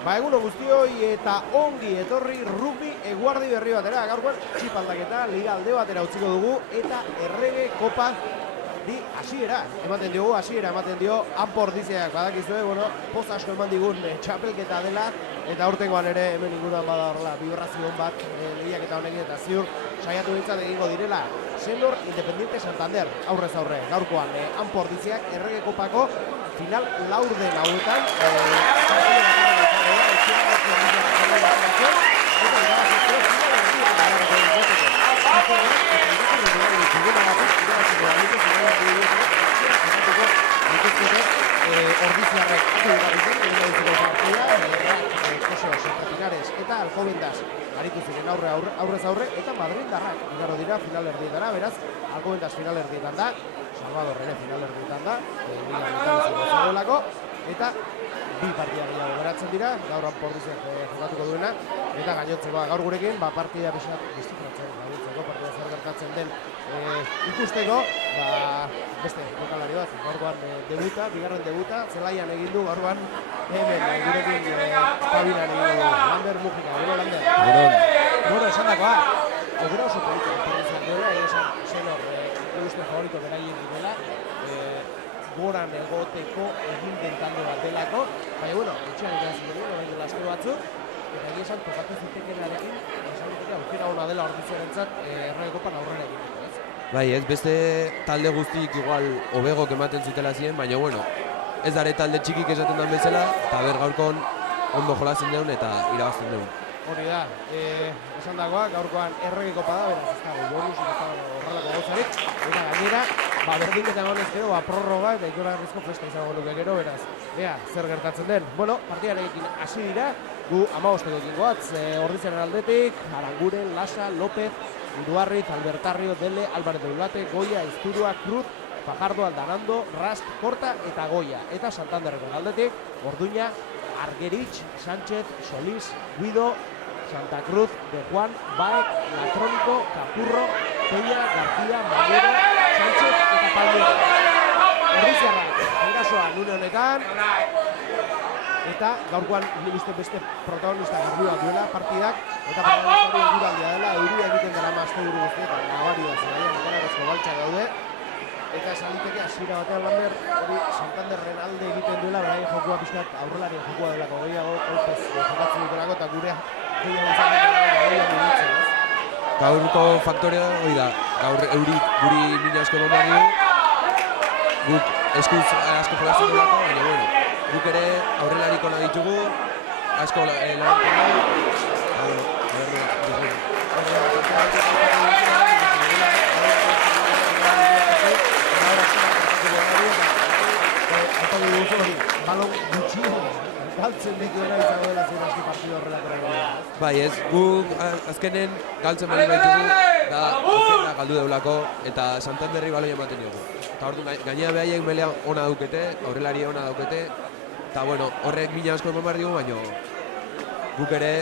Eguno guztioi eta ongi etorri rugby eguardi berri batera. Gaurkoan txip aldaketa, liga alde batera utziko dugu eta errege kopa di hasiera ematen diogu, hasiera ematen dio Anpor Dizeak badakizue, poz asko eman digun txapelketa dela eta aurtengoan ere hemen inguruan bada horrela vibrazio bat lehiaketa honekin eta ziur saiatu nintzen egingo direla Senor Independiente Santander aurrez aurre. Gaurkoan Anpor Dizeak errege kopako final laurden hauetan Ordiziarrek eta Alcobendas aritu ziren aurrez aurre eta Madrildarrak igaro dira final erdietara, beraz Alcobendas final erdietan da, Salvador ere final erdietan da, eta bi partida gehiago geratzen dira, gaur Anpor Dizeak jokatuko duena, eta gainotzeko gaur gurekin, partida pixat distufratzen, gainotzeko partida zer gertatzen den ikusteko, beste jokalari bat, gaurkoan debuta, bigarren debuta, zelaian egin du, gaurkoan hemen gurekin pabilan egin du, Lander Mujika, Lander. Esan dakoa, aukera oso polito, Anpor duela, esan Senor, uste favorito beraien duela, goran egoteko egin den talde bat delako, baina, etxean ikatzen dugu, orain dela aste batzuk, eta egia esan tokatu zitekenarekin, esan duteke aukera ona dela Ordiziarentzat errege kopan aurrera egiteko, ez? Bai, ez beste talde guztik igual hobegok ematen zutela ziren, baina, ez dare talde txikik esaten den bezala, eta gaurkon ondo jolazen deun eta irabazten deun. Hori da, esan dagoa, gaurkoan errege kopa da, beraz ez dago bonus, horrelako gauzarik, eta gainera, berdinketa egon ez gero, prorroga eta ikuragarrizko festa izango nuke gero, beraz, zer gertatzen den. Partidarekin hasi dira, gu 15-ekin goatz, Ordiziaren aldetik, Aranguren, Lasa, López, Uruarriz, Albertarrio, Dele, Álvarez de Ulate, Goya, Izturua, Cruz, Fajardo, Aldanando, Rast, Korta eta Goya. Eta Santanderreko aldetik, Orduña, Argerich, Sánchez, Solís, Guido, Santa Cruz, De Juan, Baek, Latrónico, Capurro, Peña, García, Maguero, Sánchez eta Palmero. Ordiziarrak, erasoa nune honetan, eta gaurkoan uste beste protagonista garbua duela partidak, eta protagonista eguraldia dela, euria egiten dela mazte buru guzti, eta nabari da zelaian, ekaragazko baltsak daude, eta esaliteke hasiera batean Lander, hori Santanderren alde egiten duela, beraien jokua pixkat aurrelarien jokua delako, gehiago kolpez jokatzen dutelako, eta gure gehiago izaten dut. Gaurko faktorea hori da, gaur guri mina asko domari, guk eskuz asko jolazen delako, baina guk ere aurrelariko nahi ditugu, asko balon gutxi galtzen dituena izango dela zen aski partidu horrelako. Bai, ez, guk azkenen galtzen bali baitugu, da aukera galdu deulako, eta Santanderri baloia ematen diogu. Eta ordu gainera behaiek melea ona daukete, aurrelari ona daukete, eta horrek mina asko eman behar digu, baina guk ere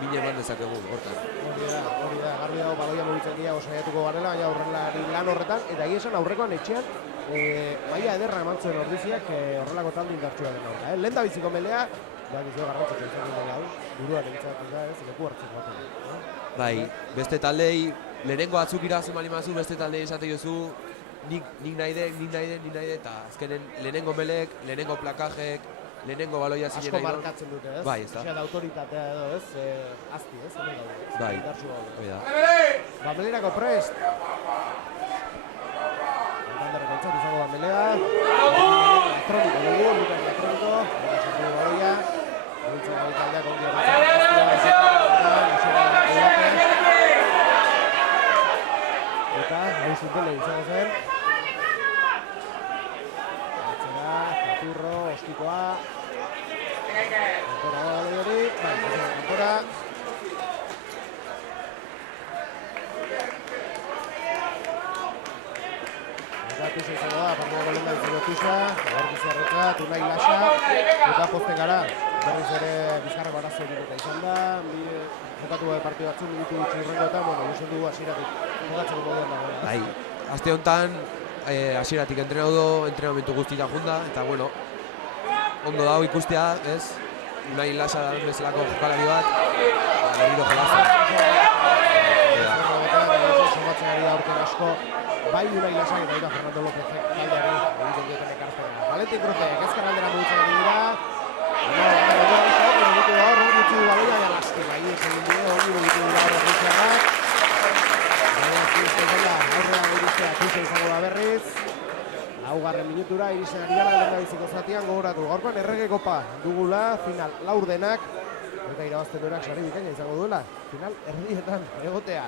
mina eman dezakegu hortan. Hori da, garbi dago baloia mobitzen gehiago saiatuko garela, baina aurrelari lan horretan, eta egia aurrekoan etxean, maila ederra eman zuen Ordiziak horrelako talde indartsua den horrela. Lehen da biziko melea, gizue garrantzeko izan dela hau, buruan egitzatu da ez, leku hartzeko batean. Bai, beste taldei, lehenengo atzuk irazen bali mazu, beste taldei esate jozu, nik nahi dek, eta azkenen lehenengo melek, lehenengo plakajek, lehenengo baloia zinen nahi asko markatzen dute, ez? Bai, ez da. Eta autoritatea edo, ez? Azti, ez? Bai, hori da. Bamelerako prest. Santanderreko entzat izango Bamelea. Latrónico dugu, Lucas Latrónico. Santiago baloia. Horitzen gabe taldeak ongi eta hauzik dele izango zen. Atzera, Capurro, Ostikoa. Kantora da hori, kantora. Tusa izango da, parmoa golenda izango Tusa, Ordiziarretzat, Unai Lasa, eta pozten gara. Berriz ere bizkarreko arazo egiteta izan da, jokatu partidu batzu, minutu txurrengoetan, usen dugu hasieratik jokatzeko moduan dagoela. Bai, aste honetan hasieratik entrenamentu guztietan junda, eta ondo dago ikustea, ez? Unai Lasa bezalako jokalari bat, berriro jolazen. Somatzen ari da aurten asko, bai Unai Lasak eta baita Fernando Lópezek taldeari egiten dioten ekarpena. Valentin Cruzek ezker aldera mugitzen ari dira. Laugarren minutura iristen ari gara lehendabiziko zatian gogoratu. Gaurkoan errege kopa dugula, final laurdenak eta irabazten duenak sari bikaina izango duela. Final erdietan egotea.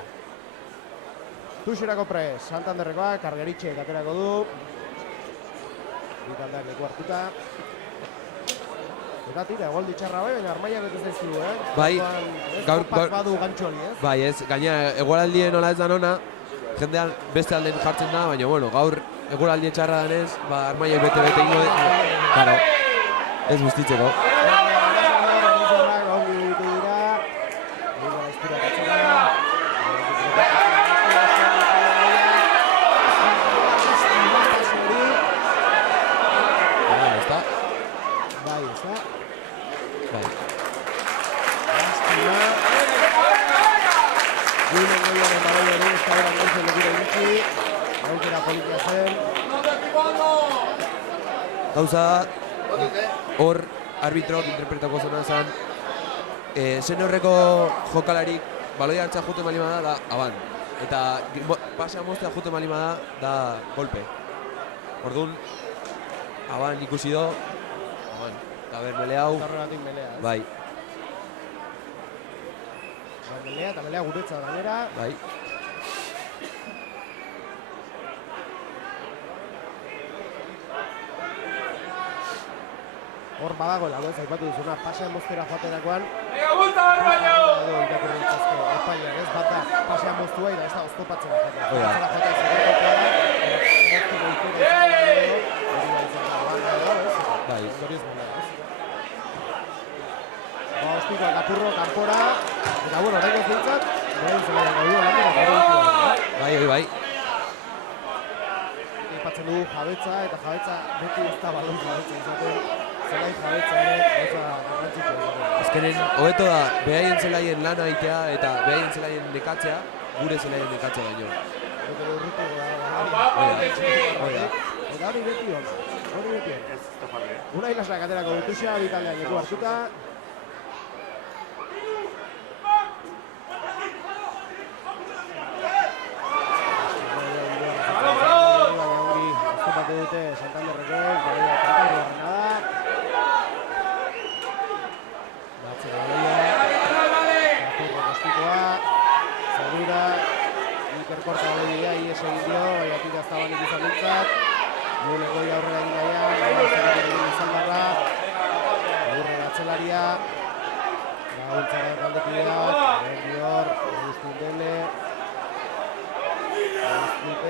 Tuxerako prez, Santanderrekoa, Kargaritxek aterako du. Bitaldeak leku hartuta. Eta tira, gol ditxarra bai, baina armaiak ez zaizkigu, Bai, gaur badu gantxo hori, ez? Bai, ez, gaina egoraldien nola ez da nona, jendean beste alden jartzen da, baina bueno, gaur egoraldi txarra danez, armaiak bete ingo, claro, ez guztitzeko. Gauza hor arbitrok interpretako zona zen seniorreko jokalarik baloia hartza jute malima da aban eta pasea moztea jute malima da golpe. Orduan aban ikusi do aban, eta ber melea hau bai. Melea eta melea guretza gainera. Bai. Hor badagoela, aipatu duzuna, pasean moztera joaterakoan bata pasean moztua eta ez da oztopatzen Ostiko, Gapurro, kanpora eta bueno, oraingo zintzat Bai. Ipatzen dugu jabetza eta jabetza beti ez da balon jabetza izaten zelai jabetza ere gauza garrantzitsua. Azkenen, hobeto da, behaien zelaien lana egitea eta behaien zelaien nekatzea, gure zelaien nekatzea baino. Eta urrutu eta hori beti hon. Unai Lasak aterako dutuxea, bitaldean leku hartuta. Dute Santanderrekoek, baloia kantarri horrena da. Batzera baloia. Gapurro kostikoa. Zagura. Iker Korta baloia, ies egin dio, baina tira zabanik izan dintzat. Julen goia aurrera egin nahian, baina egin izan darra. Agurre gatzelaria. Gabultzara kaldekideak, egin dior, Agustin Dele.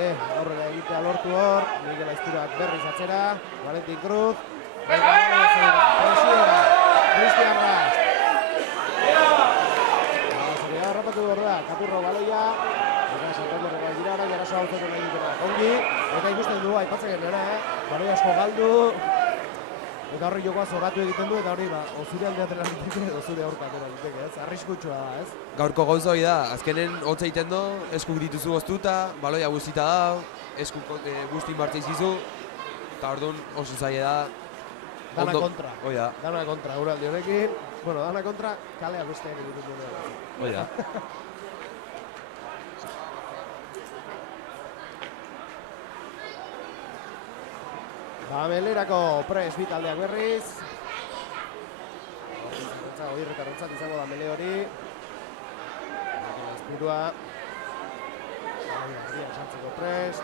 Aurrera egitea lortu hor, Miguel Aizturak berriz atzera, Valentin Cruz, presiera, Cristian Rast. Zeria harrapatu horrela, Kapurro baloia, eta Santanderreko dira, orain arazo hau zeko nahi dutena. Ongi, eta ikusten du, aipatzen genera, baloia asko galdu, eta horri jokoa zogatu egiten du, eta hori ozure aldea atera diteke, ozure aurka atera diteke, ez? Arriskutsua da, ez? Gaurko gauza hori da, azkenen hotza egiten du, eskuk dituzu goztuta, baloia guztita da, eskuk guztin bartza izizu, eta orduan oso zaila da. Dana kontra. Hoi da. Dana kontra, uraldi honekin. Bueno, dana kontra, kalea besteak egiten duela. Hoi da. Belerako prez bitaldeak berriz. Oirretarrentzat izango da mele hori. Espirua. Sartzeko prez.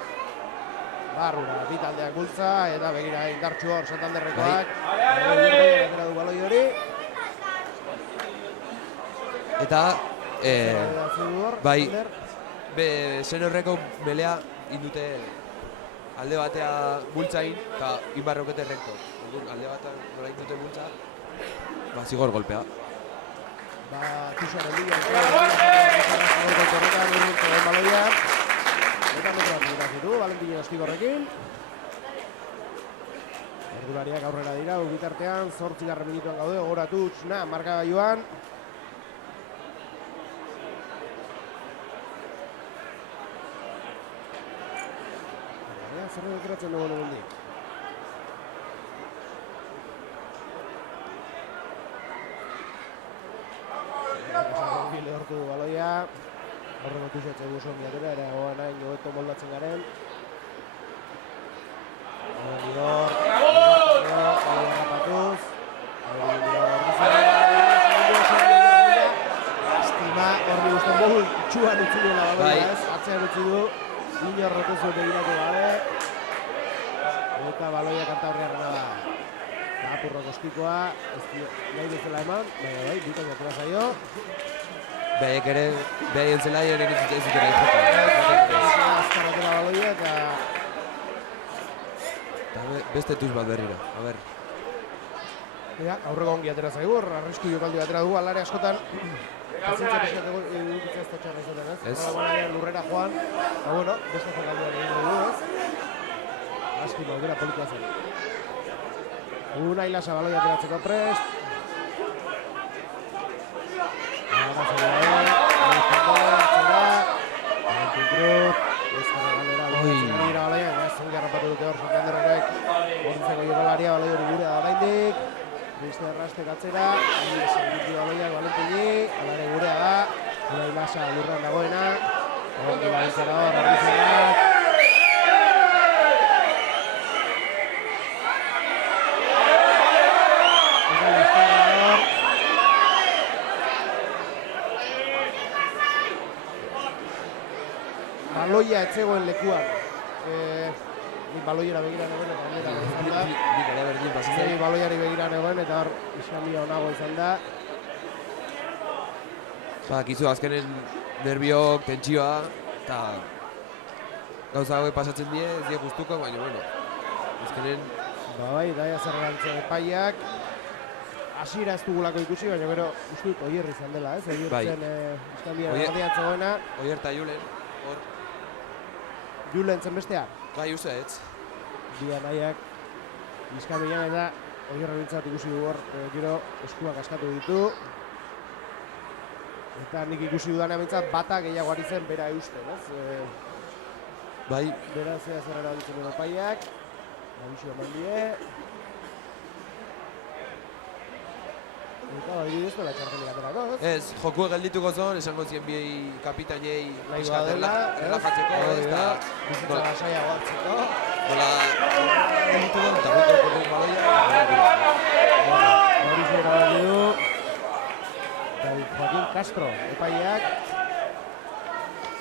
Barrura bitaldeak bultza eta begira indartxu hor Santanderrekoak. Atera du baloi hori. Eta bai, seniorreko melea indute alde batea bultzain eta inbarrokete rekto. Alde batean nola indute bultza, zigor golpea. Tuxaren bila, baloia. Eta metro bat ditu, Valentin Estigorrekin. Urdulariak aurrera dira, bitartean, 8. minutuan gaude, gogoratu utxuna, markagailuan. Zer dekeratzen dugu nebendik. Lehortu du baloia. Horrego tuxatze guzo miatera, ere goan hain hobeto moldatzen garen. Lidor, baloia rapatuz. Lastima, horri usten dugu, txuan utzi duela baloia ez, atzean utzi du. Inor rotezu begiratu gabe. Eta baloia kanta horriarrena da. Apurro kostikoa, nahi bezala eman, bai, bikain atera zaio. Behaiek ere, behaien zelaien erizitzen zuten egin joko. Azkarratela baloia eta... Beste tuz bat berriro, a ber. Aurreko ongi atera zaigu, arrisku jokaldi atera dugu, alare askotan. Pazientzia pixkateko edukitzea ez totxarra izaten ez. Ez. Lurrera joan, eta bueno, beste jokaldiak egin dugu ez. Lastima, aukera politua zen. Unai Lasa baloia ateratzeko prest. Jokalaria baloi hori gure da oraindik. Beste errastek atzera, segitu baloiak Valentini, alare gurea da. Unai Lasa lurran dagoena. Ongi balintzara hor, Arbizarrak. Eta listarra hor. Baloia etzegoen lekuan. Baloiera begira negoen eta handera izan da. Nik ere berdin pasatzen. Baloiari begira negoen eta hor iskamia onago izan da. Kizu azkenen nerviok, tentsioa, eta gauza hauek pasatzen die, ez die gustuko, baina bueno. Azkenen... Bai, daia zerrantze epaiak. Hasiera ez dugulako ikusi, baina gero uste dut Oier izan dela, ez? Oier zen iskamia gardiatzegoena. Oier eta Julen, hor. Julen zen bestea? Bai, uste ez. Bia nahiak bizkamian eta Oier bintzat ikusi du hor, gero eskuak askatu ditu. Eta nik ikusi dudanean bintzat bata gehiago ari zen bera eusten, ez? Bai. Bera zera zer erabiltzen duen opaiak. Abisio eman die. Eta hori duzko da txartelik aterako, ez? Ez, joku geldituko zon, esango zien biei kapitainei Laikoa dela, relajatzeko, ez da... Bizitza gasaia hartzeko. Nola... Geldituko, eta guk korrein baloia... Hori zera bali du. Joaquin Castro, epaileak.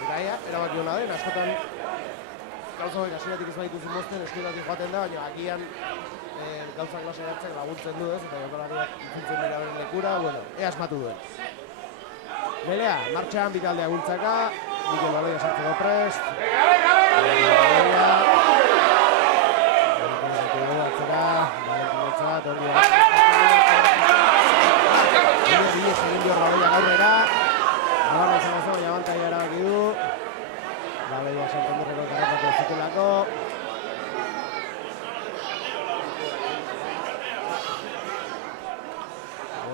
Eraia, erabaki hona den, askotan gauza horiek hasieratik ez baitu zimozten, eskuetatik joaten da, baina agian gauzak lasai hartzek laguntzen du ez, eta jokalariak itzultzen dira beren lekura, bueno, asmatu duen. Belea, martxan, bitaldea gultzaka, Mikel Baloia sartzeko prest. Aurrera, agarra izan oso, baina abantaia erabaki du. Baloia Santanderreko karrapatu zitelako.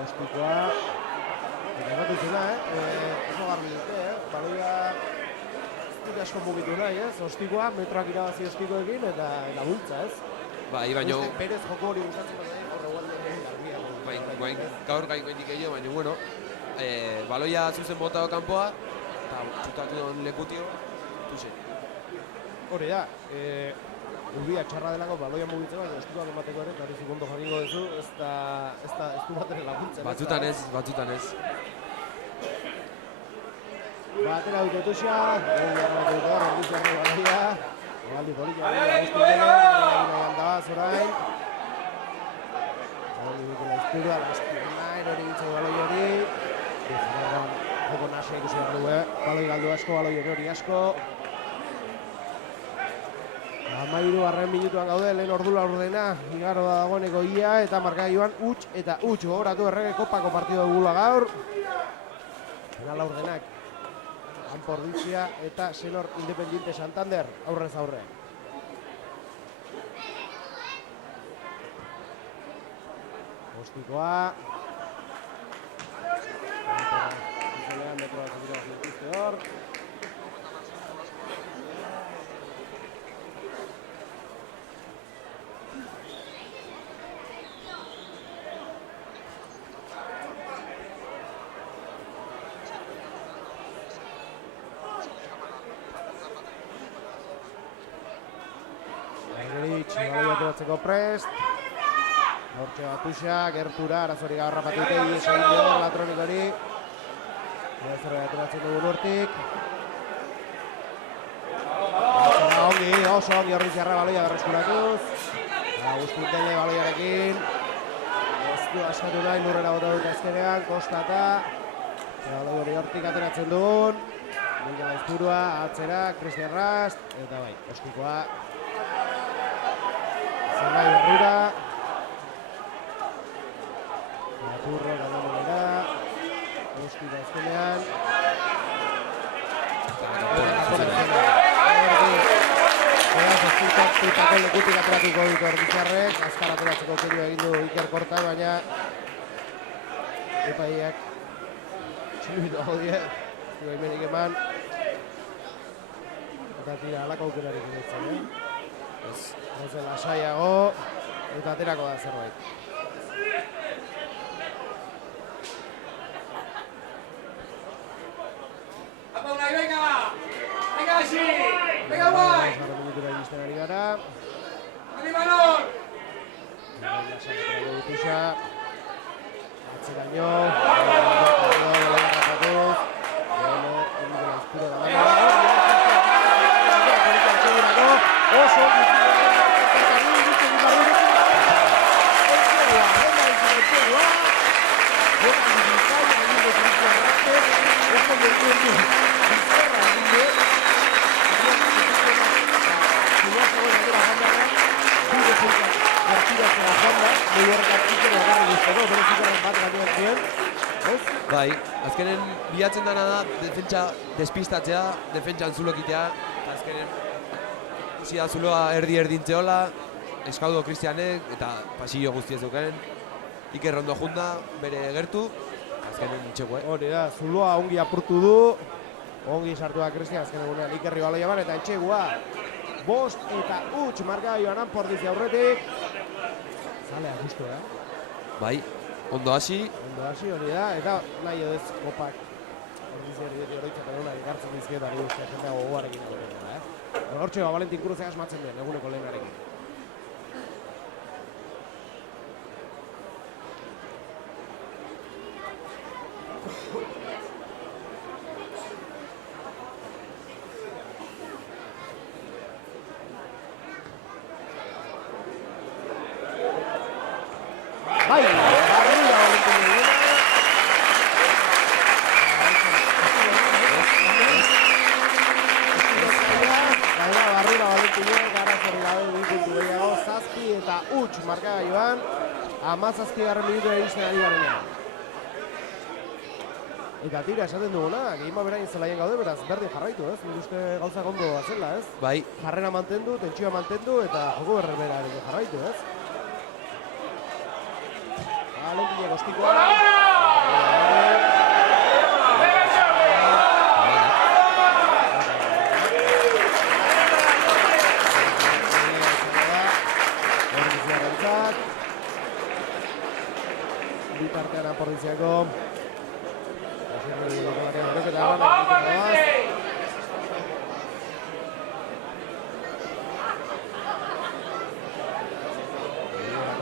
Ostikoa. Eta erratu izena, oso garbi dute, Baloia ez asko mugitu nahi, ez? Ostikoa, metroak irabazi ostikoekin eta bultza, ez? Bai, baina... Berez joko hori gustatzen bat horregualde garbia. Gaur gaindik egin, baina, bueno, baloia zuzen botao kanpoa, eta txutatu duen lekutio, tuxe. Hori da, urbiak txarra delako baloia mugitzen baina estikoak emateko ere, eta hori zukondo jarringo duzu, ez du bat ere laguntzen. Batzutan ez. Batera dute tuxa, garratu dute hor, Arbizarrak baloia. Egaldi politia dira, guzti dela, egin handabaz orain. Egaldi dutela izpurua, lastima, erori ditzen baloi hori. Bizarragan joko nasia ikusi behar dugu, baloi galdu asko, baloi erori asko. 13. minutuan gaude, lehen ordu laurdena, igaro da dagoeneko ia, eta markagailuan huts eta huts gogoratu Errege Kopako partido dugula gaur. Final laurdenak. Anporditzia eta Senor Independiente Santander aurrez aurre. Ostikoa. Metro bat egiten bat dituzte hor. Ergeritx, baloiatu batzeko prest. Hortxe Batuxa, gertura, arazorik gaur rapatute, ies egin hor Latronikori. Zerbait ateratzen dugun hortik. Oso ongi horri ziarra baloia berreskuratuz. Agustin Tele baloiarekin. Ez du askatu nahi lurrera bota dut azkenean, kostata. Baloi hori hortik ateratzen dugun. Miguel Aizpurua, atzera, Cristian Rast. Eta bai, Ostikoa. Zelai berrura. Apurro, galdamonera. Ostikoa azkenean. Zazpitako lekutik ateratuko dut Ordizarrek, azkar ateratzeko kerio egin du Iker Korta, baina epaiak txibitu hau die, ez du emenik eman. Eta tira, alako aukerarik egitzen, Ez lasaiago, eta aterako da zerbait. Venga, guai! Zarra minutura egizten ari gara. Animalor! Batuxa. Atzeraino. Oso! Bai, azkenen bilatzen dena da defentsa despistatzea, defentsa antzulokitea, eta azkenen zia zuloa erdi-erdintzeola, Eskaudo Kristianek eta pasillo guztiez duken, Iker Rondo junda, bere gertu, azkenen itxeko, Hori da, zuloa ongi apurtu du, ongi sartu da Kristian, azkenen gunean Ikerri baloia ban, eta etxegua. 5 eta huts marka joan Anpordizi aurretik. Zalea justu, Bai, ondo hasi. Ondo hasi hori da, eta nahi edez kopak Ordiziari oroitzak eduna ikartzen dizkieta ari guztiak jendea gogoarekin egiten da, Hortxe Valentin Cruzek asmatzen duen, eguneko lehenarekin. Bai, barrura Valentin eguna. Gaira barrura Valentin eguna, gara zorri gabe duikuntu gehiago, 7 eta huts markagailuan, 17. minutura egizten ari garenean. Eta tira, esaten duguna, gehima berain zelaien gaude, beraz, berdin jarraitu, Nik uste gauzak ondo zela, Bai. Jarrera mantendu, tentsioa mantendu, eta joko berbera jarraitu, Valentin Ostikoa. Ordiziarrentzat. Bitartean Anpordiziako.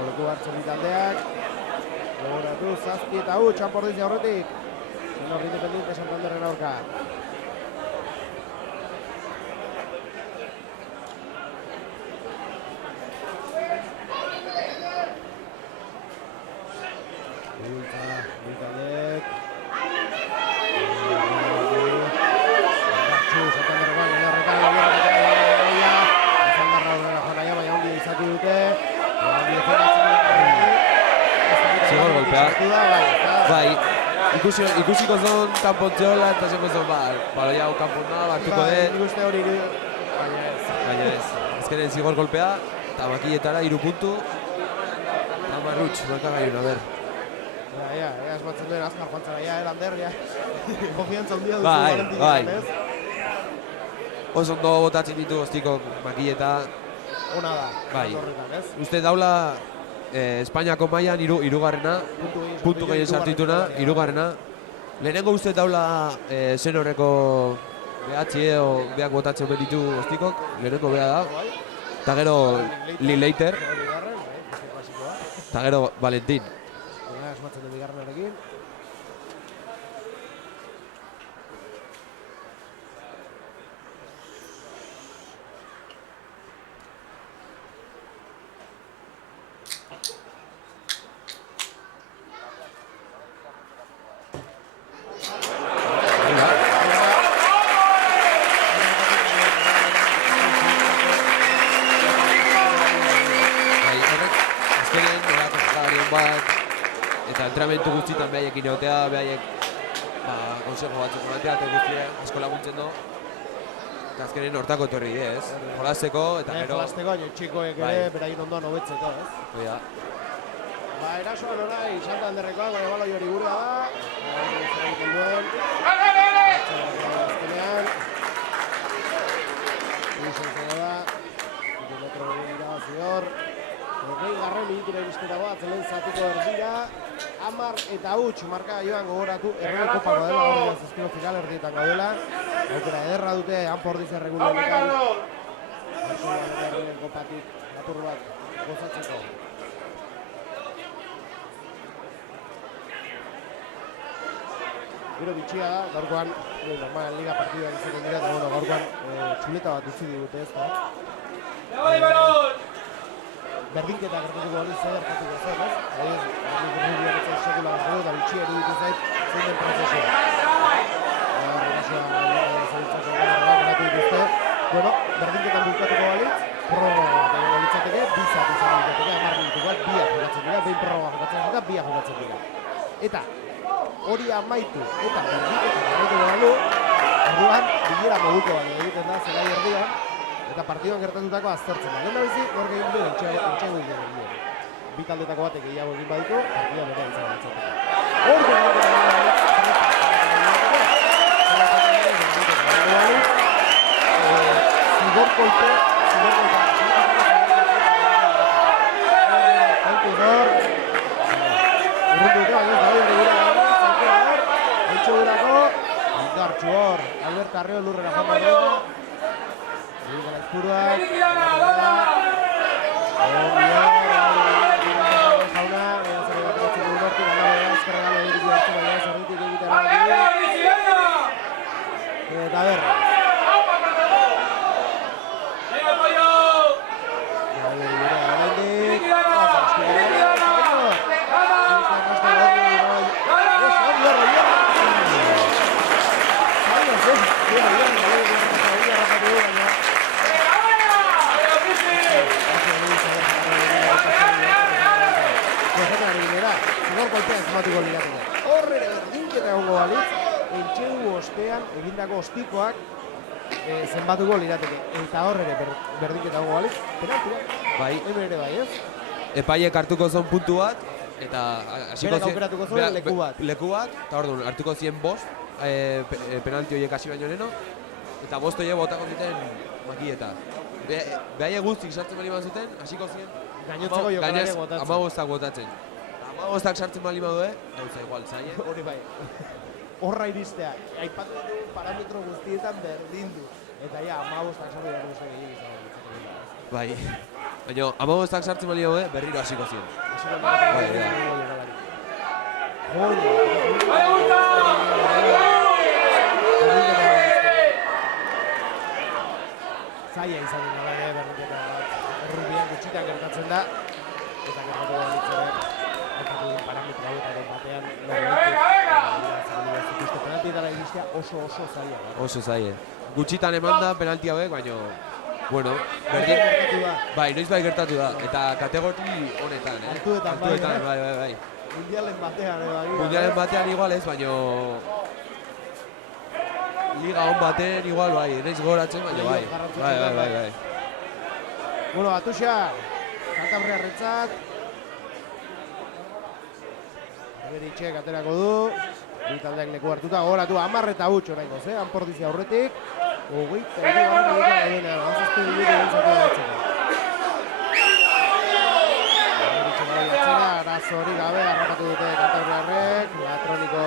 Leku hartzen bitaldeak. Logoratu, 7 eta huts Anpordizi aurretik. Zenor Independiente Santanderren aurka. Bitaldeak. Santanderrekoan, Lehiarretan, Santanderra horrela joan naia, baina ongi izatu dute. Zigor golpea. Bai, ikusiko zon kanpontzeola eta zeko zon baloia hau kanpona, hartuko den. Nik uste hori, baina ez. Azkenen zigor golpea, eta makiletara 3 puntu. Marrutx, markagailun, a ber. Ea, esmatzen duen azkar joantzara, Lander, konfiantza handia duzu Bai, Valentinian, ez? Oso ondo botatzen ditu Ostikok makileta. Ona da, Bai. horretan, ez? Uste daula Espainiako mailan hirugarrena, puntu gehien sartituna, hirugarrena. Lehenengo uste daula zen horreko behatzi edo beak botatzen betitu Ostikok, lehenengo beha da. Eta gero Linklater, eta gero Valentin. Esmatzen duen bigarrenarekin. Eta entrenamentu guztietan behaiekin egotea, behaiek konsejo batzuk ematea eta guztia asko laguntzen du. Eta azkenen hortako etorri, ez? Jolasteko eta gero... Jolasteko, baina txikoek ere beraien ondoan hobetzeko, ez? Oida. Erasoan orai, Santanderrekoa, baina baloi hori gura da. Zer egiten duen. Azkenean. Iguzen zego da. Metro begira zior. Garren minutura iristetago, atzelen zatiko erdira. 10 eta huts marka joan gogoratu errege kopako dela, gaur egun zazpilo final erdietan gaudela. Aukera ederra dute, hanpordiz erregulenetan. Errege kopatik, lapur bat gozatzeko. Gero bitxia da, gaurkoan, normal, liga partiduak izaten dira, eta gaurkoan txuleta bat utzi digute ez da. Berdinketa gertatuko hori zer gertatuko zen, ez? Berdinketa gertatuko sekula gertatu eta bitxia eruditu zait zein den prozesua. Zeritzako gertatu dituzte. Bueno, berdinketan bulkatuko balitz, prorroga bat egongo litzateke, bizat izan litzateke, 10 minutukoak, biak jokatzen dira, behin prorroga jokatzen eta biak jokatzen dira. Eta hori amaitu eta berdinketa gertatuko balu, orduan bilera moduko baino egiten da zelai erdian, eta partiduan gertatutako aztertzen da. Lehen da bizi, hor gehiago duen, entxegu duen. Bi taldetako batek gehiago egin baditu, partida bera izan ditzateke. Hor zigor kolpe, Alberto Arreo lurrera joan badela. Lurrera izpuruak. Eta berra. Horrere berdinketa egongo balitz, entxegu ostean egindako ostikoak zenbatuko lirateke. Eta horrere berdinketa egongo balitz, penaltia. Bai. Hemen ere bai, ez? Epaiek hartuko zon puntu bat, eta berak aukeratuko zuen leku bat. Leku bat, eta orduan hartuko zien bost, penalti horiek hasi baino leheno, eta bost horiek botako zuten makieta. Behaiek guztik sartzen bali zuten, hasiko zien, gainotzeko jokalariak botatzen. 15 botatzen. 15 sartzen bali badue, gauza igual zaien. Hori bai. Horra iristea, aipatu dugu parametro guztietan berdindu. Eta ja, 15 sartu behar duzu egin izan. Bai. Baina, 15 sartzen bali badue, berriro hasiko zien. Bai, zaila izan dira berdinketa bat. Errubian gutxitan gertatzen da. Eta gertatu da ditzera. Gertatu duen parametro hauetako batean. Penaltietara iristea oso zaila. Oso zaila. Gutxitan eman da penalti hauek, baina... Bueno, berdin... Bai, noiz bai gertatu da. Eta kategori honetan, Altuetan, bai. Mundialen batean, Mundialen batean igual ez, baina... Liga hon baten igual bai, naiz goratzen, baina bai. Bueno, Atuxa, Kantabriarrentzat. Beritxek aterako du. Bi taldeak leku hartuta, gogoratu 10 eta 8 oraingoz, Anportizia aurretik. 23 minutu daudenean, 17 minutu egin zati batzeko. Arazo hori gabe, harrapatu dute Kantabriarrek, Latroniko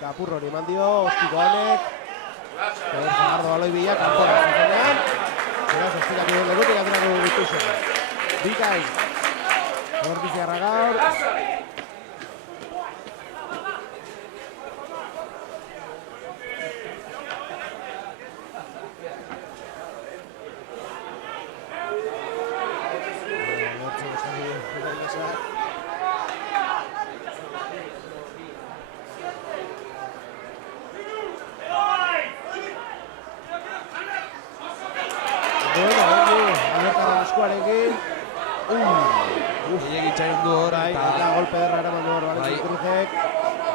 kapurro hori eman dio, Ostiko honek. Gerardo baloi bila, kanpora zuzenean. Beraz, ostikatu duen legutik aterako dituzen. Bikain. Anportiziarra gaur. Eta golpe derra eraman du hor, Valentin Cruzek.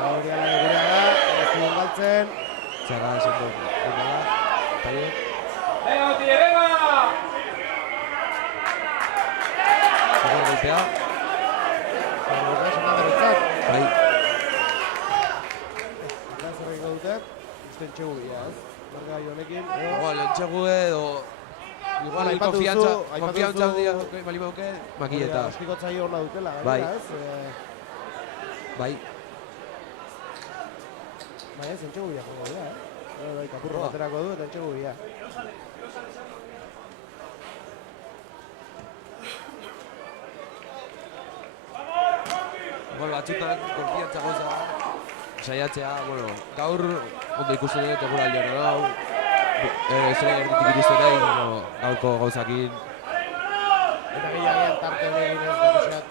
Hori ala gurea da, ez galtzen. Txaga esan du, da, taie. Venga, Oti, venga! Zagor golpea. Zagor esan beretzat. Bai. Eta zer egin dute, usten txegu bila, ez? Marga honekin. Igual, entxegu edo... Igual, konfiantza handia bali bauke, makileta. Ostikotzai hona dutela, gainera, ez? Bai. Bai, ez, entxegu bila jongo dira, Bai, kapurro baterako du eta entxegu bila. Igual, batxutan, konfiantza goza. Saiatzea, bueno, gaur ondo ikusten dut eguraldian hau. Zure erditik ikusten nahi, gaurko gauzakin. Eta gehiagian tarte egin ez dakizeat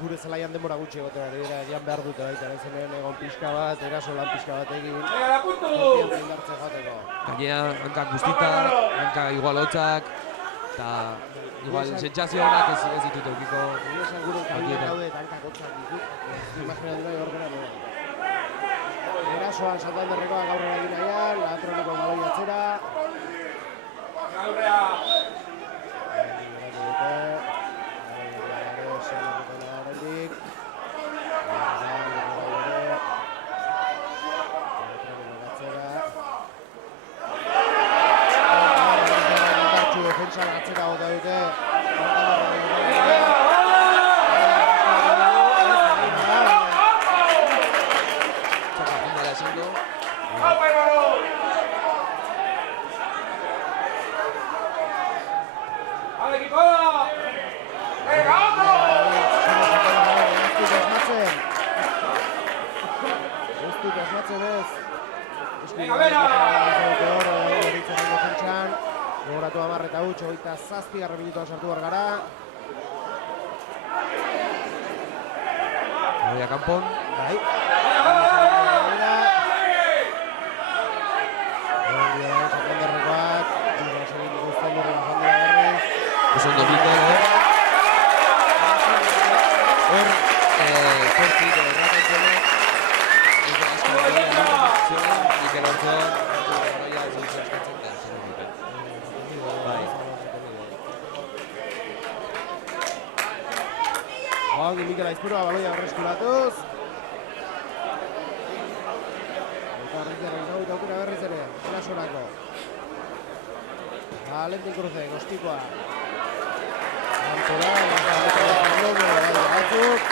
gure zelaian denbora gutxi egotea, egian behar dute baita, zeneen egon pixka bat, eraso lan pixka bat egin. Konfiantza indartzen joateko. Gainea, hankak guztita, hankak igual hotzak, eta igual sentsazio honak ez ditut eukiko. Gure esan gure kabinak daude eta hankak hotzak ditut. Imaginatu nahi hor gara nire. Erasoan Santanderrekoa gaur egin nahian, Latroniko baloi atzera. Gaurrea! Defensa atzera bota dute. Gogoratu 10 eta 8, 27 minutuan sartu hor gara. Goia kanpon. Bai. Santanderrekoak, Oso ondo biten, Hor, kortik, errakentzene, Iker Ortzoa, Baroia, ez dut eskatzen da, zer duten. Bai. Ongi Mikel Aizpurua baloia berreskuratuz. Eta horretzaren nahu eta aukera berriz ere, erasorako. Valentin Cruzek, ostikoa. Antola, batzuk.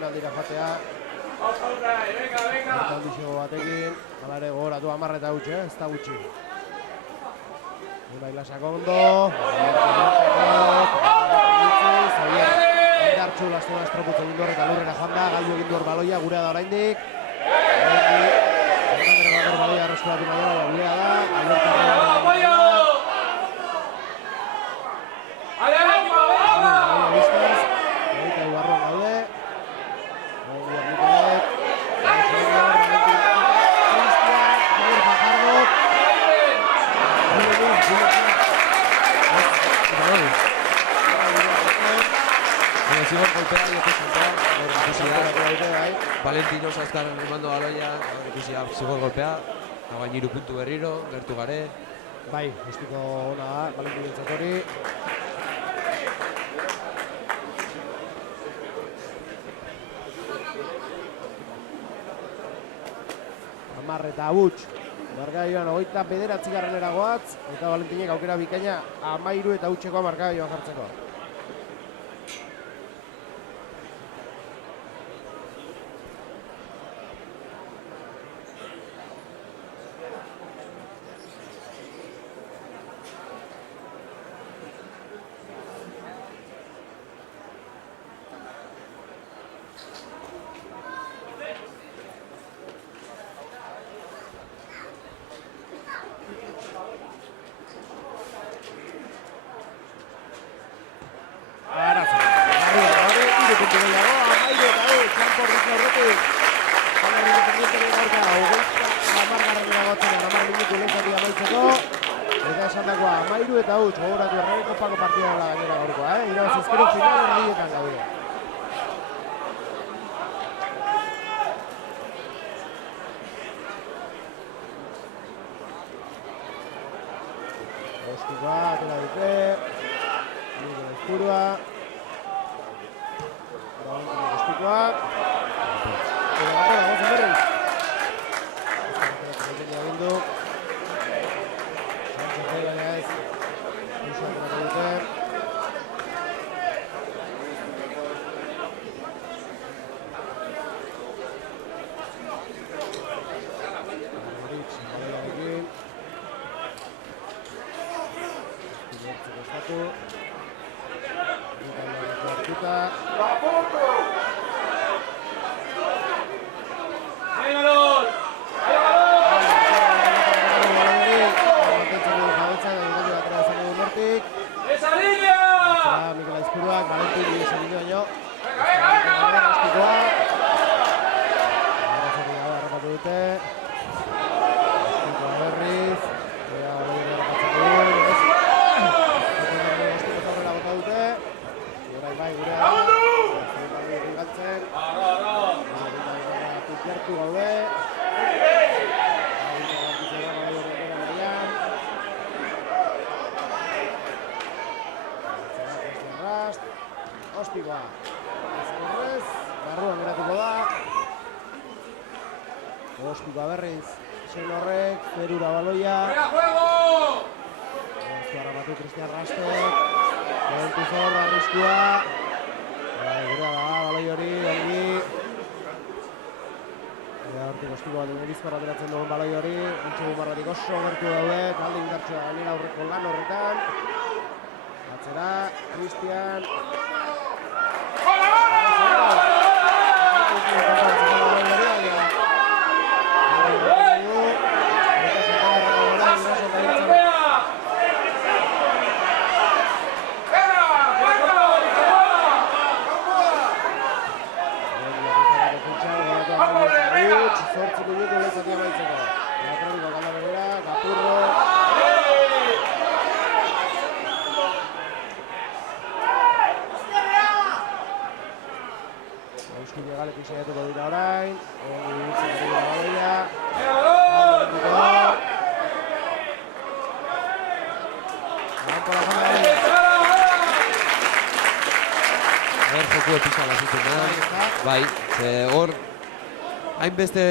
Aldira jatea. Eta handixego batekin. Hala ere gogoratu 10 eta gutxi, ez da gutxi. Unai Lasakondo. Indartxu lastuna estroputzen indor eta lurrera joan da. Galdu egin duer baloia, gurea da oraindik. Santanderreko baloia arreskuratu nahi da, gurea da. zigor golpea diote Santoa, ikusi da. bai. Valentino Saskarren emando baloia, ikusi da zigor golpea. Gain 3 puntu berriro, gertu gare. Bai, guztiko ona da, Valentino Txatori. Amar eta Abuts. Markaioan 29. goatz, eta Valentinek aukera bikaina 13 eta Abutsekoa markaioan jartzeko. Eta huts, gogoratu errege kopako partida dela gainera gaurkoa, irabaz ezkero final erdietan gaude. Ostikoa, atela dute, Mikel Ezpurua, Ostikoa, eta gatola, gozen berriz. Ostikoa, ezkorrez, barruan geratuko da. Ostikoa berriz, sen horrek, Perura baloia. Zuarra batu Cristian Rastek, Kentu Zorra arriskua. Gurea da, baloi hori, ongi. Hortik Ostikoa Bizkorra ateratzen duen baloi hori. Intxegun barratik oso gertu daude, talde indartsua gainera aurreko lan horretan. Atzera, Cristian. Saiatuko dira orain, ibiltzen dira baloia. Joku episa lazitzen da. Bai, hor hainbeste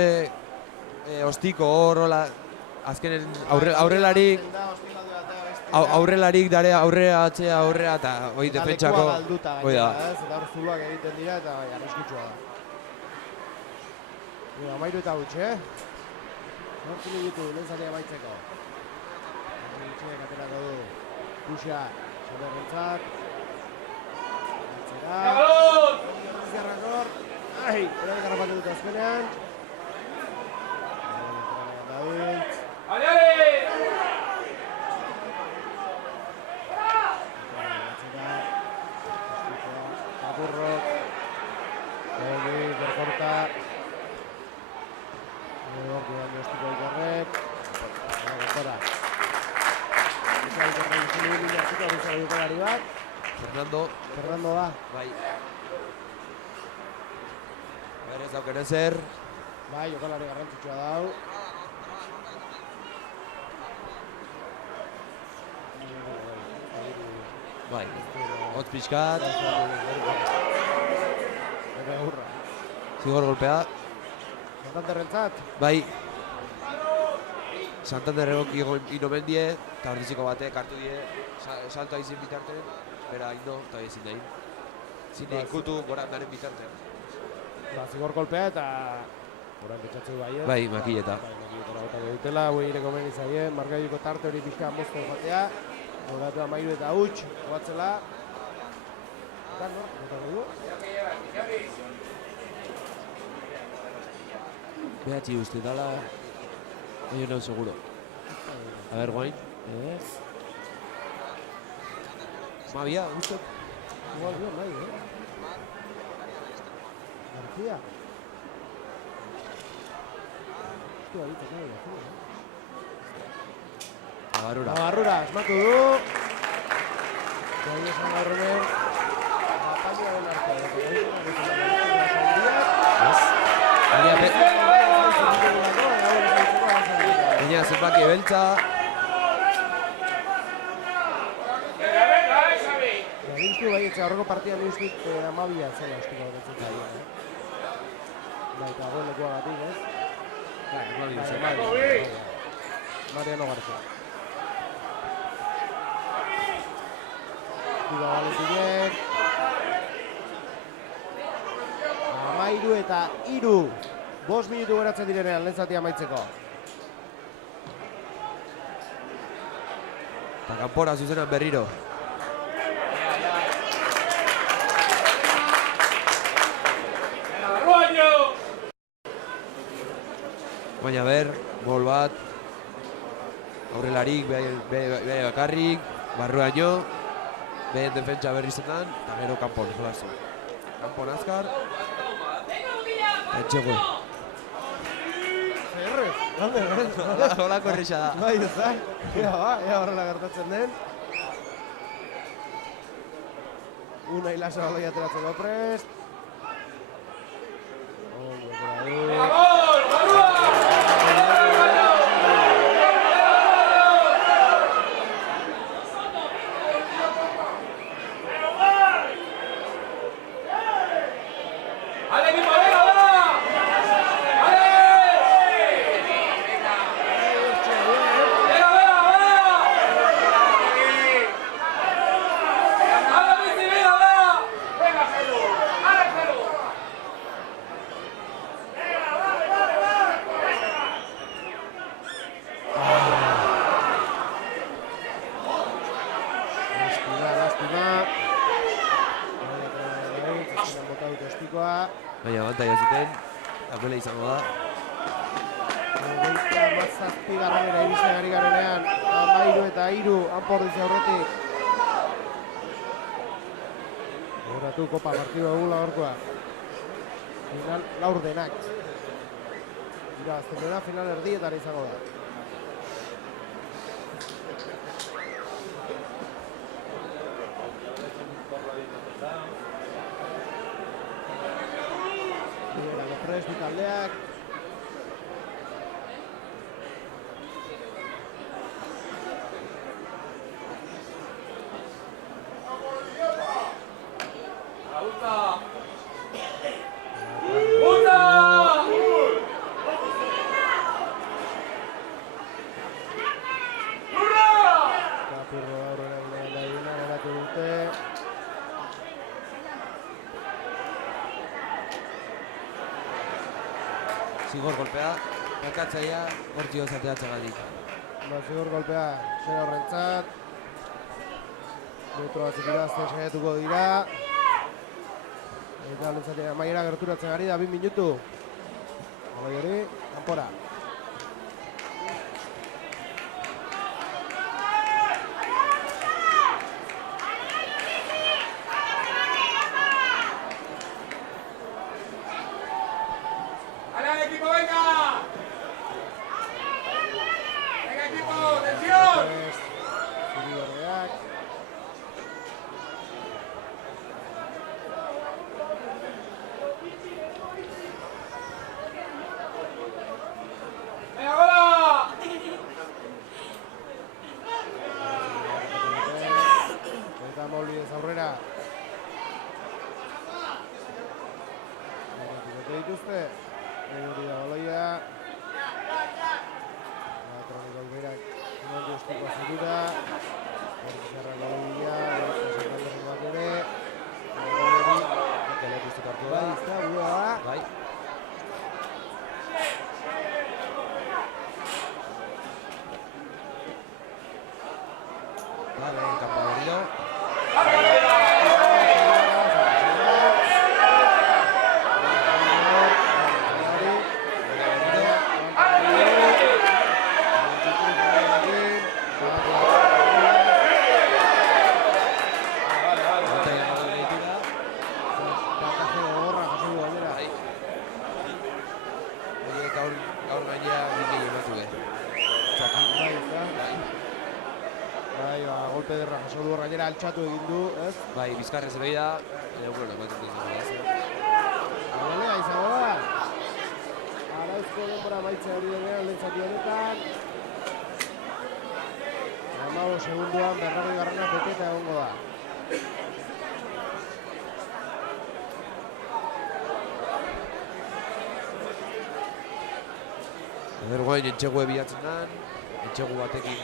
Ostiko hor azkenen aurrelarik dare aurrea atzea aurrea eta hoi defentsako hoi da. Eta hor zuluak egiten dira eta arriskutsua da. 13 eta huts, Nortu minutu, lehen zalia baitzeko. Itxek aterako du. Puxa, soberrentzat. Atzera. Zerrakor. Ai, erarik arrapatu dut azkenean. David. Kapurrok. Egi, berkorta. Hortu da Ostiko Ikorrek. Gora. Ostiko Ikorrek izan dugu hartzeko, hori dutelari bat. Fernando da. Bai. Berez dauken ezer. Bai, jokalari garrantzitsua dau. Bai, hotz pixkat. Eta hurra. Zigor golpea. Santanderrentzat. Bai. Santanderrok inomendie, eta ordiziko batek hartu die, salto aizin bitarten, bera indo, eta ezin nahi. Zine ikutu gorandaren bitarten. Zigor kolpea eta orain petxatzu baiet. Bai, makileta. Bai, makiletara botako dutela, hoi ere komen izaien, margaiuko tarte hori pixka mozten joatea. Horatu amairu eta huts, joatzela. Eta nor, botako du? Behatzi uste dala, baina nahi seguro. A ber, guain. Mabia, uste. Igual bien, nahi, García. Hostia, ahí tocaba García, Agarrura. Navarrura, esmatu du. Gai esan gaur hemen. Batalla den arte. Baina zenbaki beltza. Nik bai, etxe horreko partia nuzkit amabia zela ustiko horretzen zaila. Bai, eta gol lekua gatik, ez? Bai, Mariano García. Tiba Valentinek. Amairu eta iru. 5 minutu geratzen direnean lehen zati amaitzeko. Eta kanpora zuzenan berriro. Baina ber, gol bat. Aurrelarik, beha bakarrik, barruaino. Behen defentsa berri zetan, eta gero kanpon, jolazu. Kanpon azkar. Eta etxego. Zerrez, gande, Holako erresa da. bai, ez da? Ea horrela gertatzen den. Una hilasa baloi ateratzeko prest. Baina abantaia zuten, apela izango da. Hogeita mazazpigarrenera iristen ari garenean, amairu eta iru, anpordiz aurretik. Horatu kopa partidua egula gorkoa. Final laurdenak. Ira, azten dena final erdietara izango da. Prest bi taldeak. Kapurro aurrera egin eratu dute. Zigor golpea, bakatzaia hortio zateatzagatik. Zigor golpea zera horrentzat. Metro batzuk irazten saiatuko dira. Eta lentzatea amaiera gerturatzen ari da 2 minutu. Baloi hori, kanpora. Dituzte, hori da baloia. Tronikok berak emandu estiko azurura. Zerra baloia, Santanderrek bat ere. Gelek uste hartu da. Bai, izta, burua da. Bai. Vale, kanpa berriro. Gaur gainera bingei ematu be. Bai, golpe derra jaso du gainera altxatu egin du, ez? Bai, bizkarrez behi da, bueno, ematen du izango da. Aurrelea izango da. Arauzko denbora maitza hori denean lehen zati honetan. 15 segunduan 40 beteta egongo da. Eder guain entxegue bilatzen da, entxegu batekin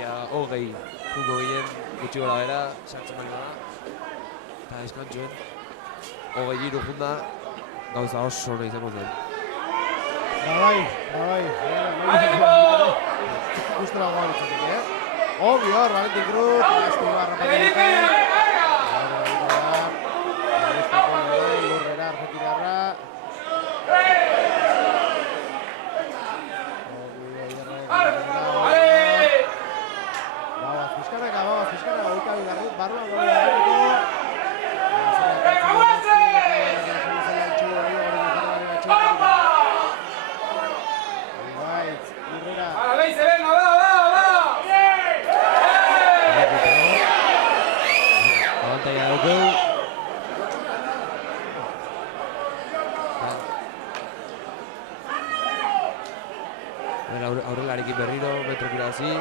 ja hogei jungo ginen gutxi gora bera, sartzen bali bada. Eta eskantzuen, hogei hiru junda, gauza oso nahi izango zen. Bai. Gustara goa bitzatik, Obi hor, Valentin Cruz, Gaztu barra patik. Lurrera, Argentinarra. Fiskarra, barruan aurrelarekin berriro, metrok irabazi.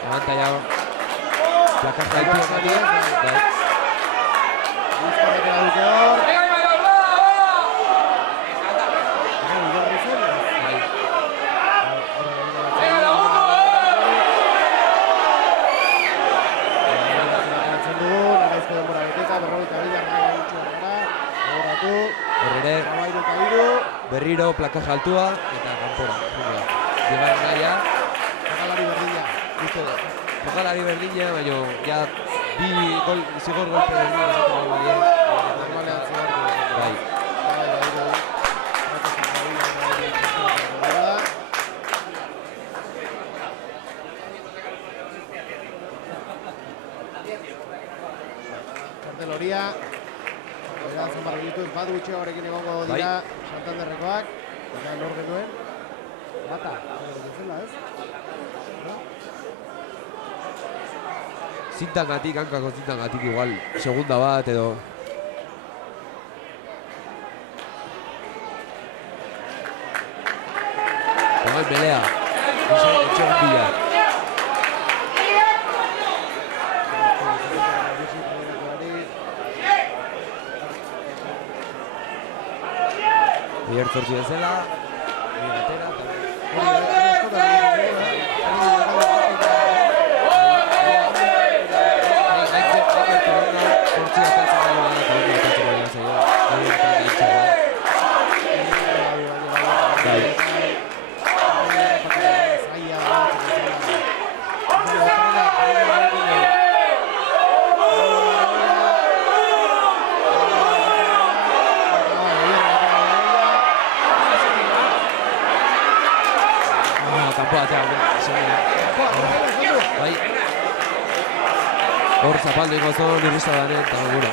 Levanta ya placaje del tío Matías. Berriro, plakaje altua eta kanpora. Bigarren gaia. Jokalari berdina. Jokalari berdina, baina ja zigor golpe berdina. Normalean zigor. Bai. Kartel horia. Beraz, onbarri dituz, bat gutxi horrekin egongo dira Santanderrekoak. Eta lor genuen. Bata, bezala ez? Zintangatik, hankako zintangatik igual, segunda bat edo. Pongai pelea. Etxe bila. Bier zortzi bezala. Bigatera. Hor zapaldu ingo zon, irrista danen, eta gure.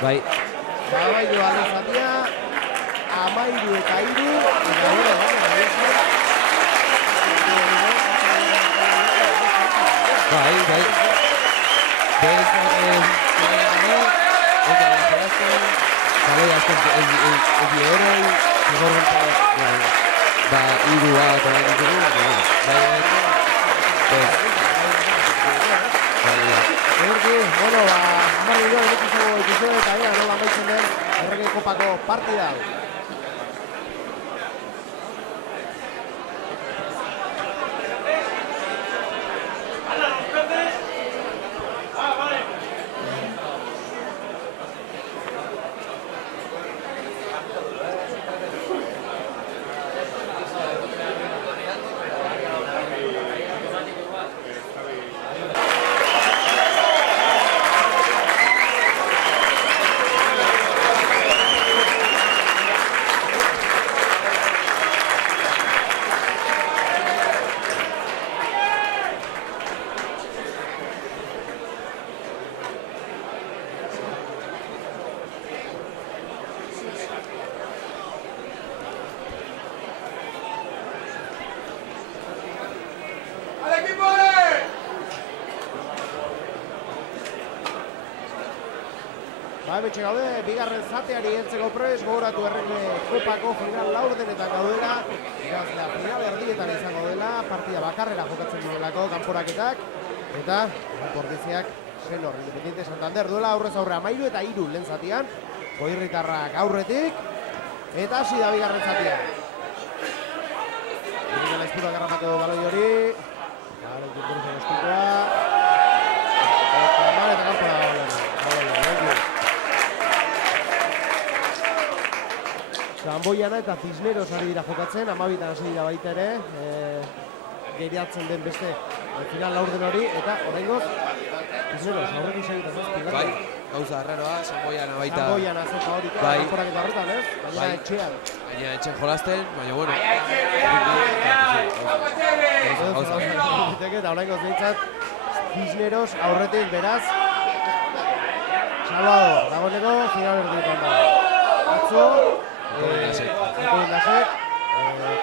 Bai. Babailu alde zatia, 13 eta 3, eta bai. Baloi azken ez dieroi, zigorren ba, hiru bat orain ditugu, bueno, marri jo, izango dituzue eta ea nola amaitzen den Errege Kopako partida. Betxe gaude, bigarren zateari heltzeko prest, gogoratu Errege Kopako final laurdenetan gaudela, gazla final erdietan izango dela, partida bakarrera jokatzen duelako kanporaketak, eta Pordiziak Senor Independiente Santander duela aurrez aurre 13 eta 3 lehen zatian, Goirritarrak aurretik, eta hasi da bigarren zatia. Irikela izpura garrapatu baloi hori, baloi dituruzen eskutua, eta kanpora baloi. Zamboiana eta Cisneros ari dira jokatzen, 12etan hasi dira baita ere, geriatzen den beste final laurden hori, eta oraingoz Cisneros aurretik segitaz azpi. Bai, gauza arraroa, Zamboiana baita. Zamboiana zeta hori kanporak eta horretan, ez? Baina etxean. Baina etxean jolasten, baina bueno. Eta oraingoz behintzat Cisneros aurretik beraz Salvador, dagoeneko final erdietan dago. Atzo Enkoindasek,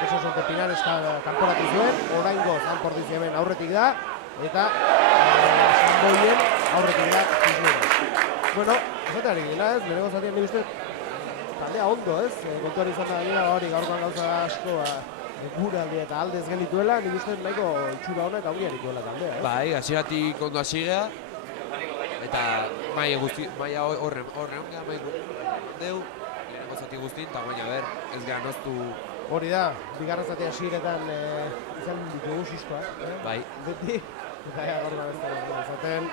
Keso Sonte Pinares kanporatu zuen, oraingoz Pordizi hemen aurretik da, eta Zamboien aurretik da Cisneros. Bueno, esatearik dira ez, lehenengo zatian nik uste taldea ondo ez, kontuan izan da gainera hori gaurkoan gauza asko guraldi eta aldez genituela, nik uste nahiko itxura hona eta ongi genituela taldea ez. Bai, hasieratik ondo hasi gea, eta maila horren ongea maiko deu, zati guztin, eta baina ber, ez gehan noztu... Hori da, bigarren zatea siretan izan ditugu suskoak. Bai. Beti, eta ea gaur gabeztan izaten.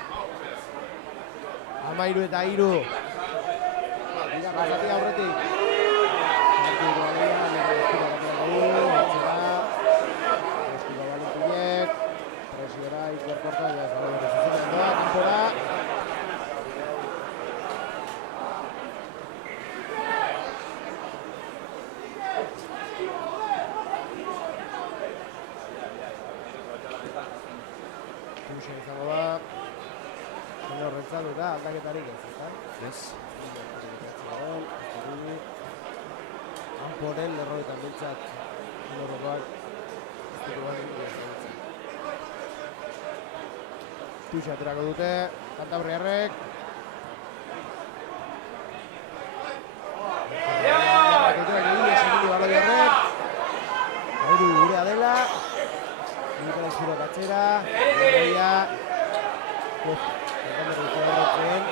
13 eta 3. Bigarren zatea aurretik. Zantik doalia, nire eskura batera dugu, atzera. Eskura Valentinek, presiora, ikorkorta, ja ez dago berrezitzen doa, kanpora. Izango da, Senor Rentzal eta aldaketarik ez, ezta? Ez. Amporen lerroetan bintzat, Senorrokoak, ez dugu bat Tuxa aterako dute, Kantabriarrek. Airu gurea dela. Nikala izpura katzera, Goia, Kantamerri korretzen.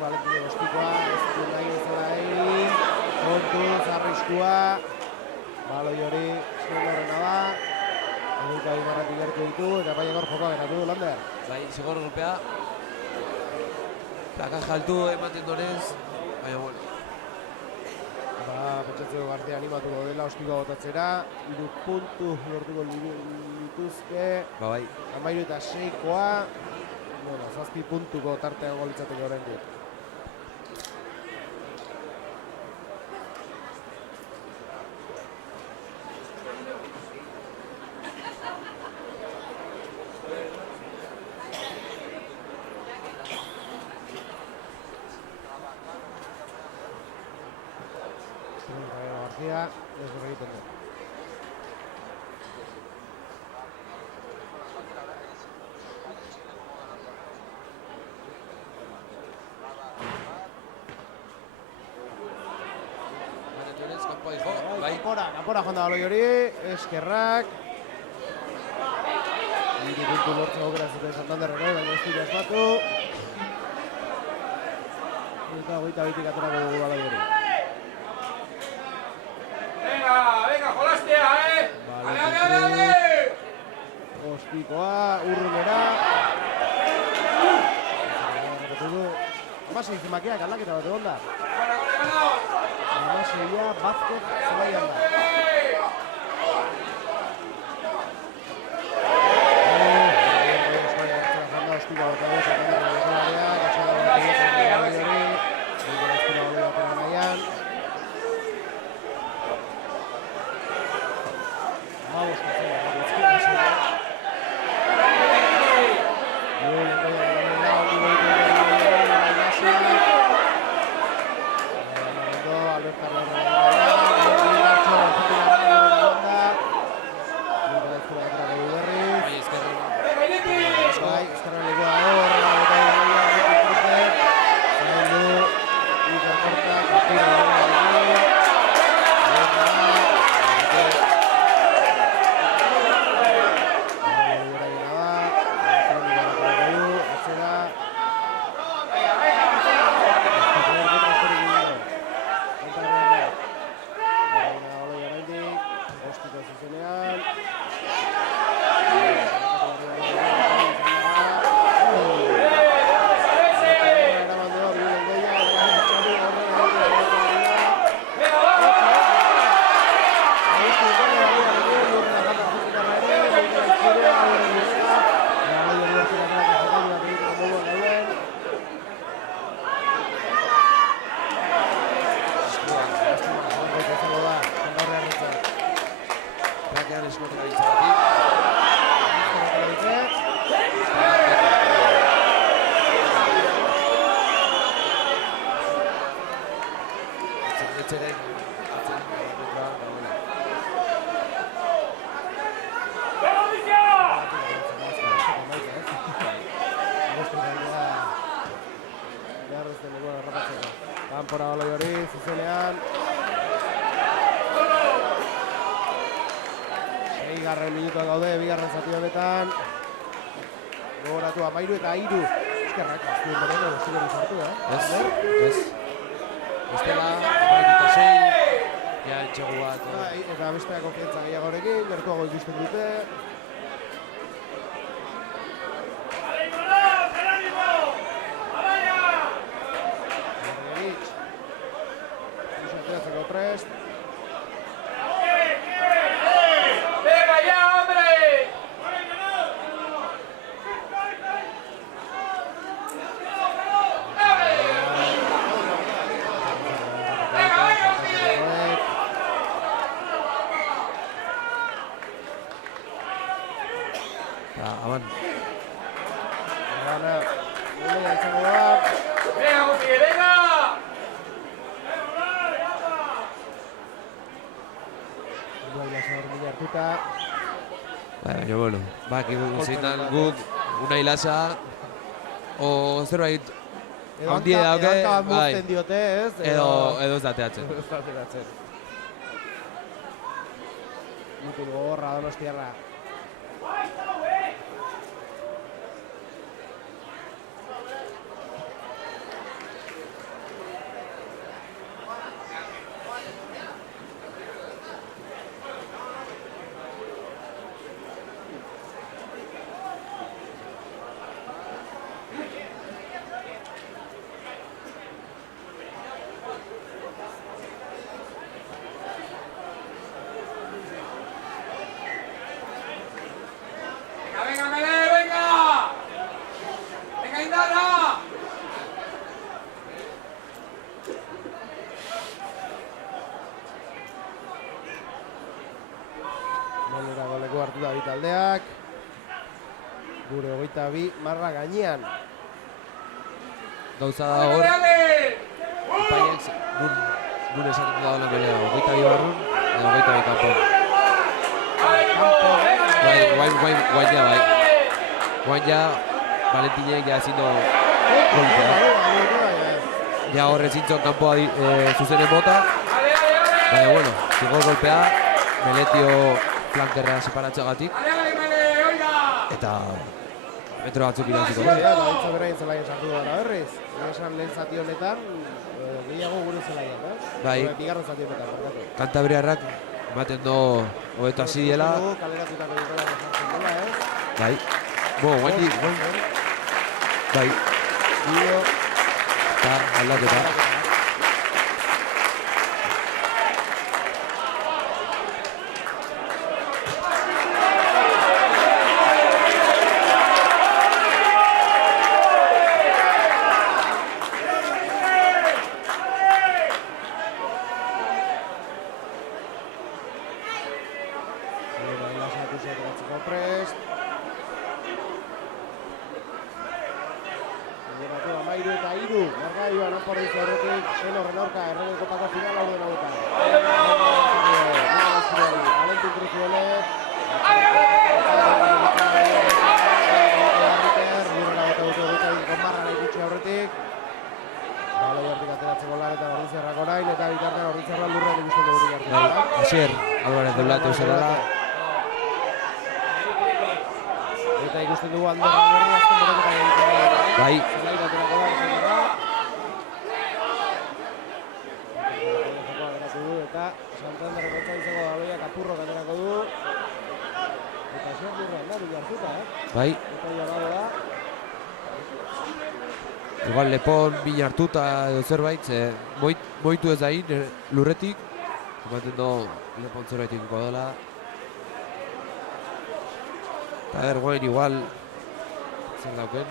Valentine Ostikoa, ez duen nahi ezela egin, kontuz, arriskua, baloi hori Senorrena da, Edulka bimarratik gertu ditu, eta bai egor jokoa geratu du Lander. Bai, zigor golpea, plaka jaltu ematen donez, baina bueno. Pentsatzeko Gartea animatuko dela Ostikoa botatzera, 3 puntu lortuko lituzke, Ba bai. 13 eta 6koa, bueno, 7 puntuko tartea golitzateke oraindik. partida ez egiten du. Kanpora joan da baloi hori, eskerrak. 3 puntu lortzeko aukera zuten Santanderreko, baina ez dira asmatu. Eta 22tik aterako dugu baloi hori. Venga, jolastea, Ale! Ostikoa, urrunera. Amasei zimakiak aldaketa bat egon da. Amaseia, Vázquez, zelaian da. Ostikoa bat dago, Santanderreko jokalariak, atxela bat egiten baloi hori. Egiten azkura baloi batera nahian. Kanpora baloi hori, zuzenean. 6. minutuak gaude, 2. zati honetan. Gogoratu 13 eta 3. Eskerrak, azkuen bereno, zigorri sartu, Ez. Bestela, 13 eta 6. Ja, etxegu bat. Eta besteak konfiantza gehiagorekin, gertuago ikusten dute. ¡Venga ya, hombre! Aman. ¡Venga, Guti, venga! Baina, bueno, zein guk una hilasa o zerbait handie dauke, bai, edo ez dateatzen. Mutil gogorra Donostiarra. ¡Venga, Mele, venga! ¡Venga, Indara! Golera goleko hartu da bi taldeak. Gure 22 marra gainean. Gauza da hor, epaiek gure esaten da hola melea, 22 barrun, edo 22 kanpon. Bai, guain ja, bai. Guain ja, Valentinek ja ezin do golpea. Ja horre zintzon kanpoa zuzenen bota. Baina, bueno, zigor golpea, Meletio flankerra separatzeagatik. Eta metro batzuk irantziko. Eta hitza beraien zelaien sartu gara berriz. Esan lehen zati honetan, gehiago gure zelaien, Bai. Bigarren zati honetan, bertatu. Kantabriarrak ematen do hobeto hasi diela. Kaleratutako dikola esan dela, ez? Bai. Guain. Bai. Bideo. Eta aldaketa. Asier, Alvarez de Blateo zerala. Eta ikusten dugu Ander Alberdi azken bereketa egiten. Bai. Zelaira aterako da, esan dara. Eta Santanderreko txaizeko baloiak apurro aterako du. Eta Asier lurrean da, bilartuta, Bai. Eta jabado da. Igual lepon bin hartuta edo zerbait, moitu ez dain lurretik. Ematen do lepon zerbait ikiko dola. Eta guain igual zer dauken.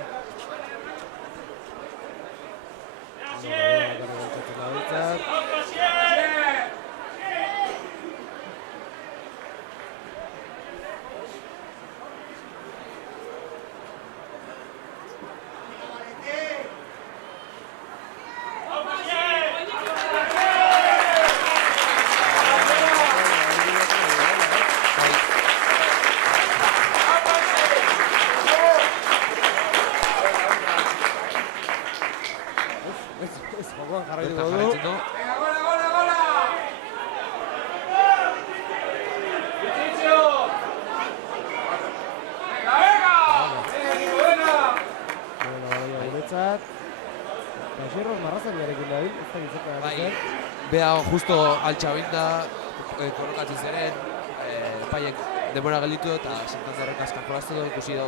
Bea justo altxabinda korrokatzen zeren, epaiek denbora gelditu eta Santanderrek azkar jolaztu du, ikusi do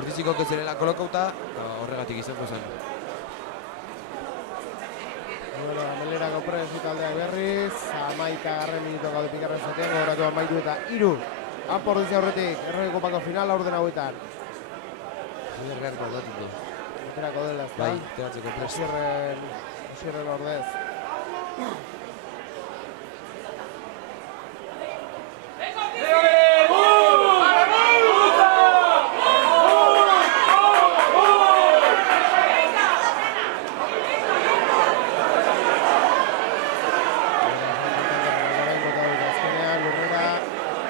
Ortiziko kezerela kolokauta, horregatik izango zen. Bueno, Melerako presi taldeak berriz, 11. minutu gaude bigarren zatean, gogoratu 13 eta 3. Kanpo ordizia horretik, errege kopako final aurten hauetan. Melergak gordatik du. Aterako dela, ez da? Bai, ateratzeko prest. Asierren ordez.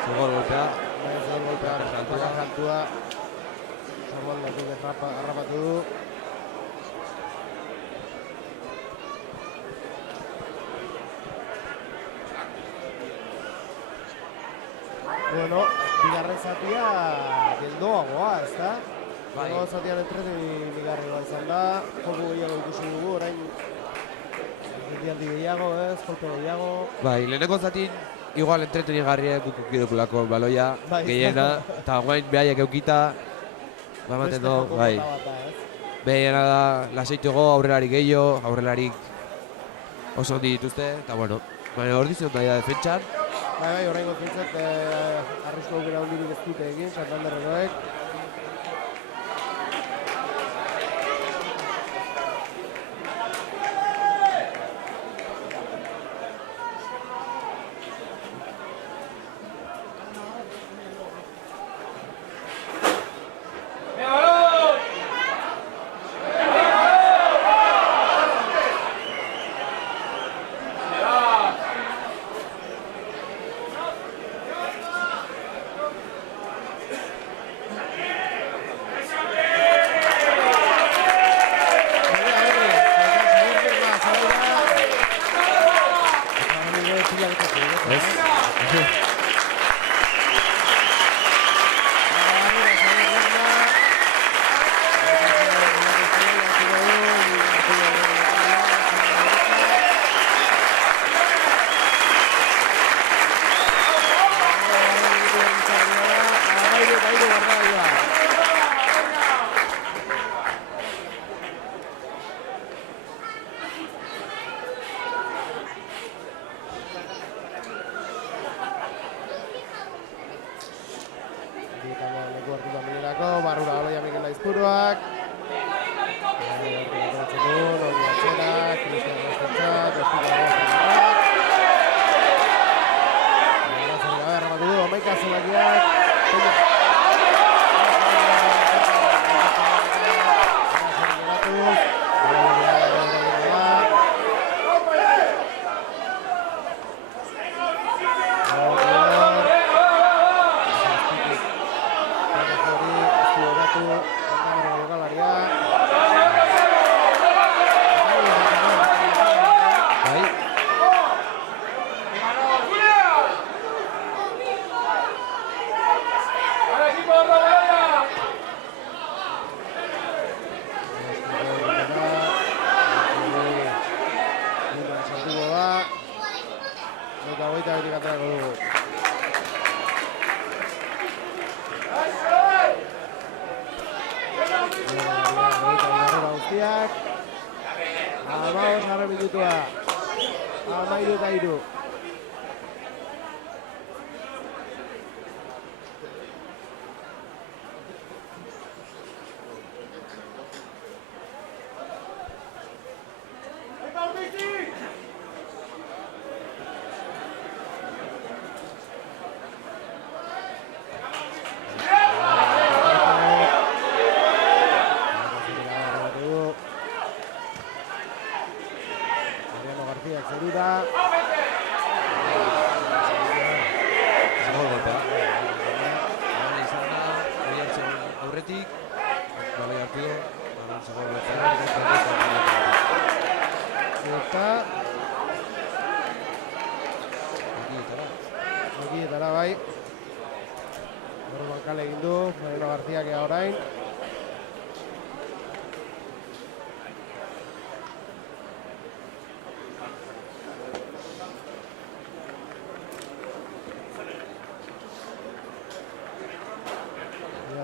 Zigor golpea. Jartua. Zorban batzuk harrapatu du. Bueno, bigarren zatia geldoagoa, ez da? Bai. Geldoa zatian entretengarria izan da, joko gehiago ikusi dugu, orain geldialdi gehiago, ez, kolpe gehiago. Bai, leheneko zatin, igual entretenigarriak ukidukulako baloia, Bai. gehiena, eta guain behaiek eukita, ematen do, bai. Behiena da, lasaituko aurrelarik gehiago, aurrelarik oso ondi dituzte, eta bueno, ordizion daia defentsan. Bai, horrengo zintzat, arrisku aukera hondirik ez dute egin, Santanderrekoek. barrura baloia Mikel Aizpuruak. Horretzen du, ongi atxera, Cristian Rastentzat, erramatu du, Omeika Zulakiak, Peña.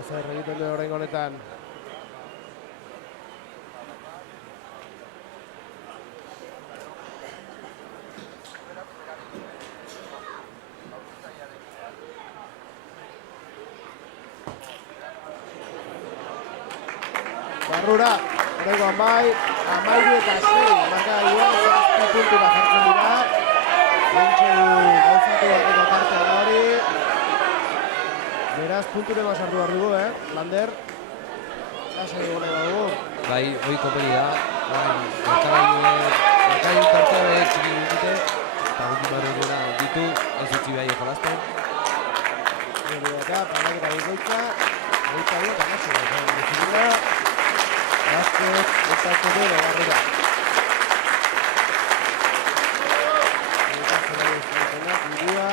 Zer egiten du orain honetan. Barrura, horregoan bai, 13 markagailua, 7 puntura jartzen dira. Lentsu gauzatu bateko tartea da hori. Beraz, punture basartu behar dugu, Lander. Lasa dugu nahi badugu. Bai, oiko peli da. Markagailu tartea behar txiki dute. Eta guti barrera ditu, ez utzi behar jolazten. Gero eta, pandaketa bikoitza. Baita dut, amazo behar duziguna. Basket, eta kodero barrera. Eta zela duziguna, irua.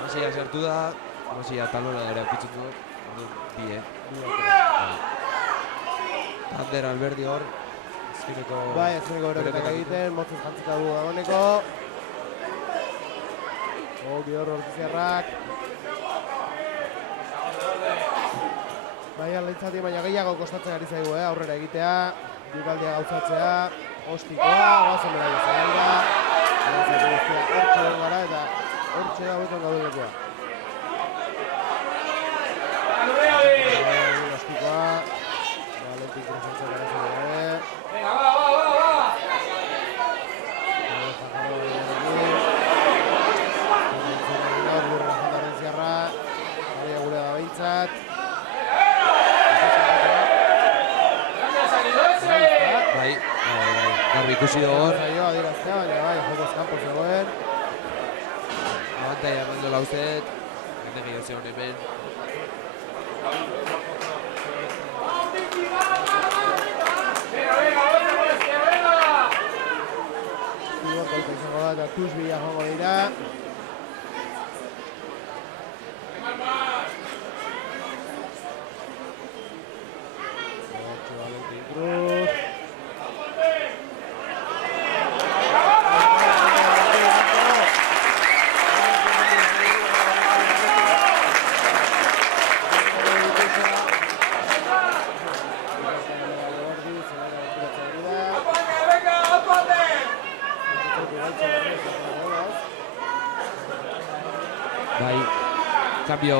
Amasia sartu da, Amasia talona ere apitzutu du, bi, Ander Alberdi hor, ezkineko... Bai, ezkineko beroketak egiten, motzuz jantzita dugu dagoeneko. Ogi hor Ortiziarrak. Bai, aleintzati baina gehiago kostatzen ari zaigu, aurrera egitea, dukaldia gauzatzea, ostikoa, guazen bera izan da. Hortxe den gara eta hortxe da hoetan gauden lekoa. Ostikoa, Valentin Kresentzak gara zen gara. Venga, va! Garbi ikusi dugu. Adieraztea, baina bai, jokoz kanpo zegoen. Abantaia eman dola uzet. Gende gehiago zegoen hemen. Zibor kolta izango da, eta tuz bila joango dira. Valentin Cruz. Bai, cambio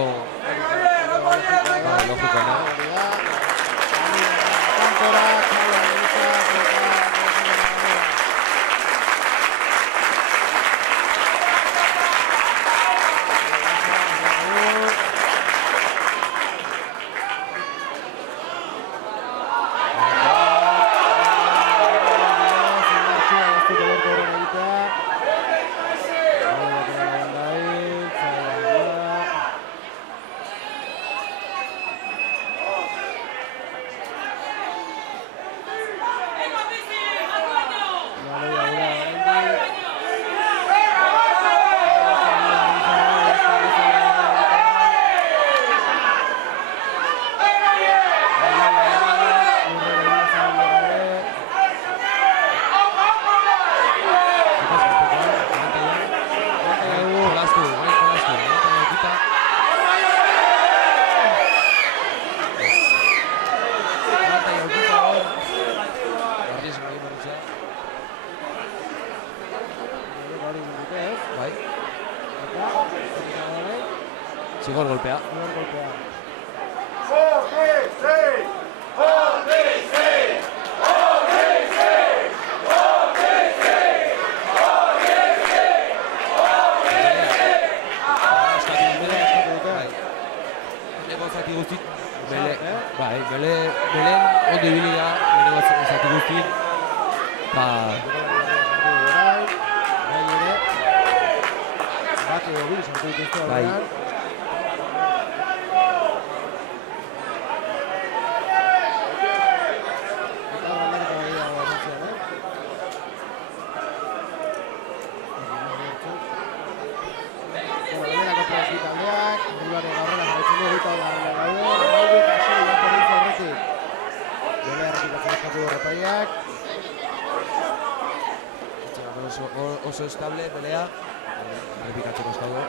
logikoena. Kanpora, txaila derecha, Zigor golpea. Zati guztit, belen ondo ibili da, lehenengo zati guztit, bai. Oso estable, pelea, errepikatzeko eskaude.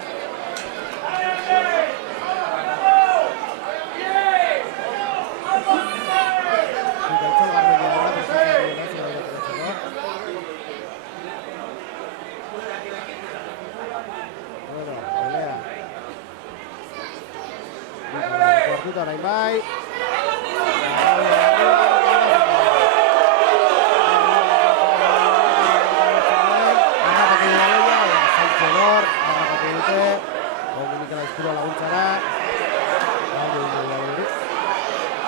Kuartuta orain bai. Laguntzara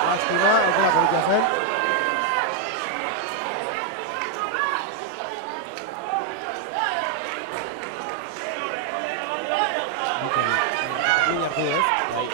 lastima, aukera politia zen. Min hartu ez? Bai.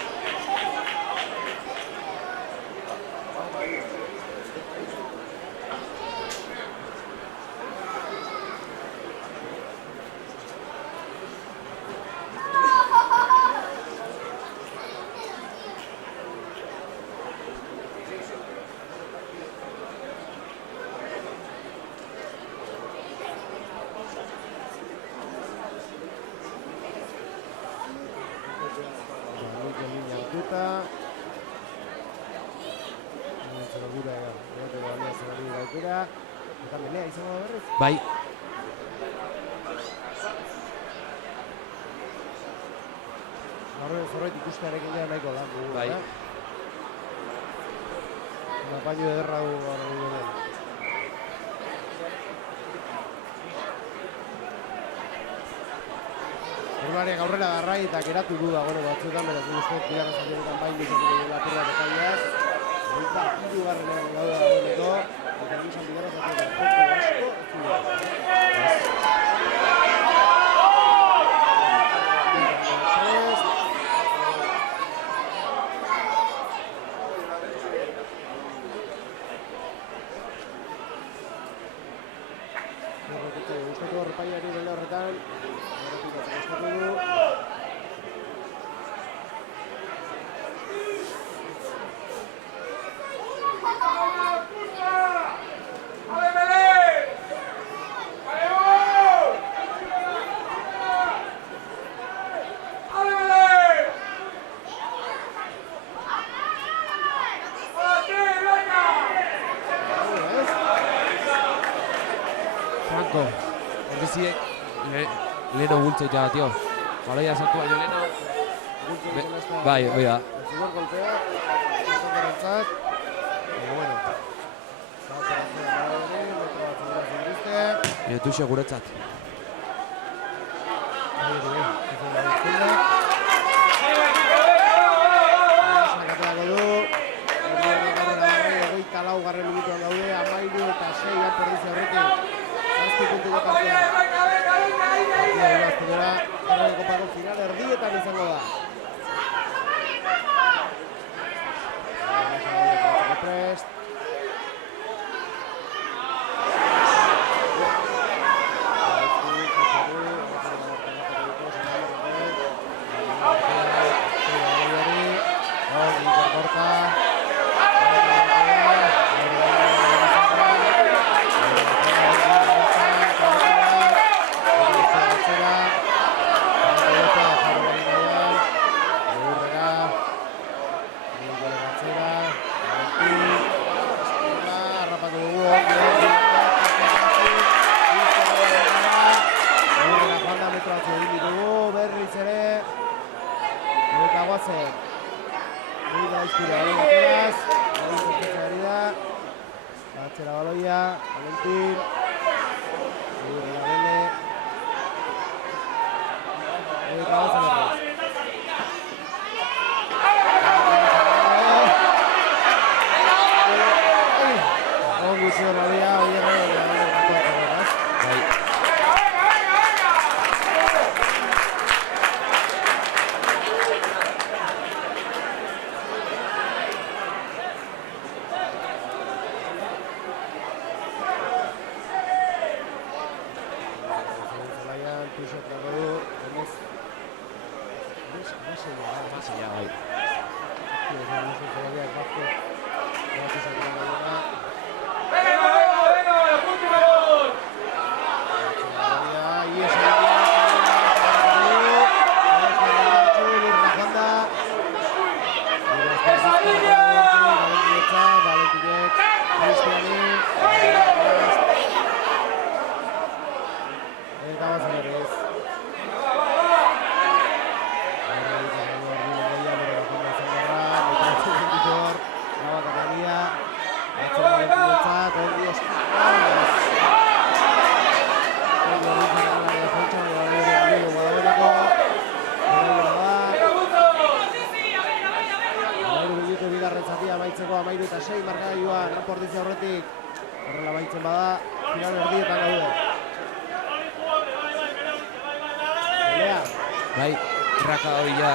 Eta melea izango da berriz? Bai. Zorbait ikustearekin dira nahiko da. Bai. Apainu ederra du gara gure. Horlariak aurrera darrai eta geratu du dagoen batzuetan, beraz du uste, bigarren zatienetan bain ditutuko dela perra detaiaz. Eta hirugarrenean gaude dagoeneko, eta nizan bigarren zatienetan joko asko, Gustatu horrepaiari belde horretan, horrepikatzen gustatu du. Franco, horreziek leheno gultzeit ja, tio. Baloia sartu baino lehena. Gultzen Bai, hoi da. zigor golpea, Santanderentzat. Bueno. Santanderentzat, metro bat zigura zindizte. Minutu seguretzat. Laugarren minutuan gaude, 13 eta 6 apordizia horrekin. 7 puntuko kantua. Errege kopako final erdietan izango da. Prest. Atzera baloia, Valentín. Amaitzeko 13 eta 6 markagailua apordizia horretik horrela baitzen bada final erdietan gaude. Elea. Bai, raka hori ja.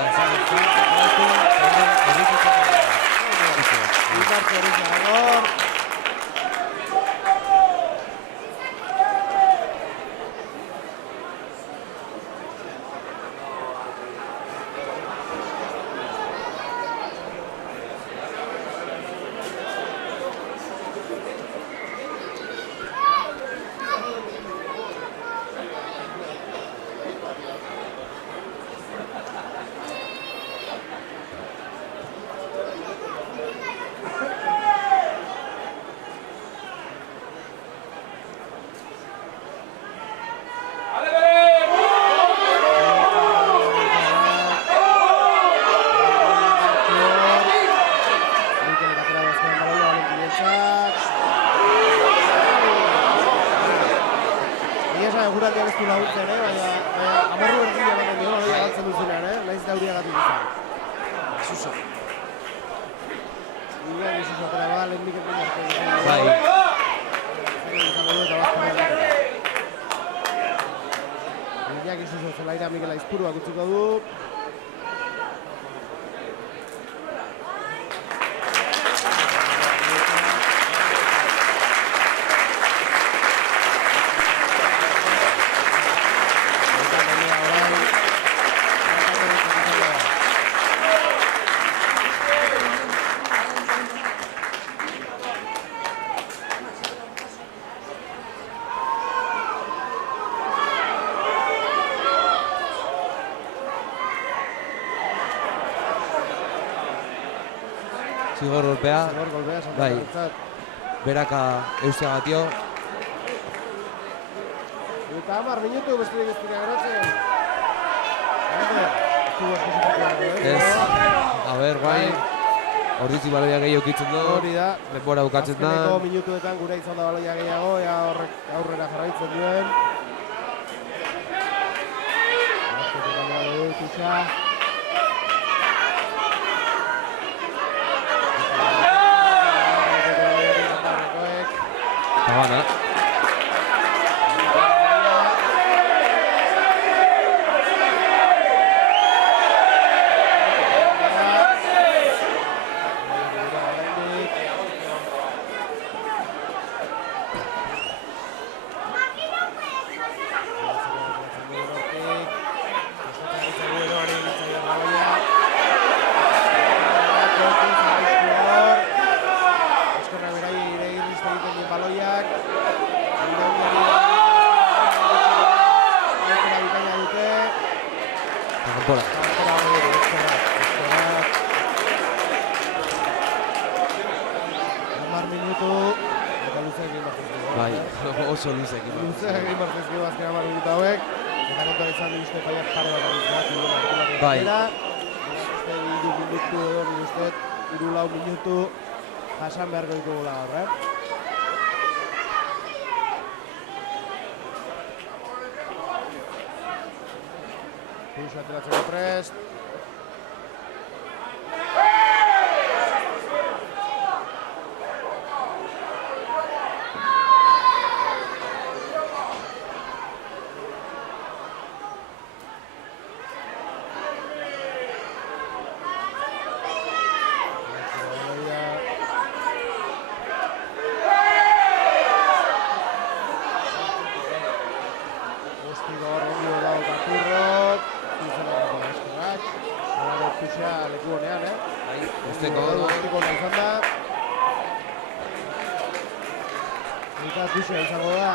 Eguraldiak ez du laguntzen, baina amarru erdila ematen dio, hori galtzen duzunean, nahiz da huriagatik izan. Suso. Igan Suso atera bada, lehen nik egin arte. Bai. Zeren izango du eta bat jarri. Iñaki Suso zelaira Mikel Aizpuruak utziko du. Zigor golpea, bai, beraka eusteagatio. Eta 10 minutu besterik ez dira geratzen. tuvo eskuzitik. Ez, a ber, bai, ordutzi baloia gehiago ukitzen du, Hori da. denbora bukatzen da. Azkeneko minutuetan gure izan da baloia gehiago, ea horrek aurrera jarraitzen duen. Azketik gaina du, Tutxa. Tabana. Oso luzeekin. Luzeak egin bartezkio azken 10 minutu hauek. Eta kontuan izan dut uste paiak pare bat abitzak. Bai. Uste 3 minutu edo, uste 3-4 minutu jasan beharko ditugula hor, Puxo ateratzeko prest. Tutxa izango da.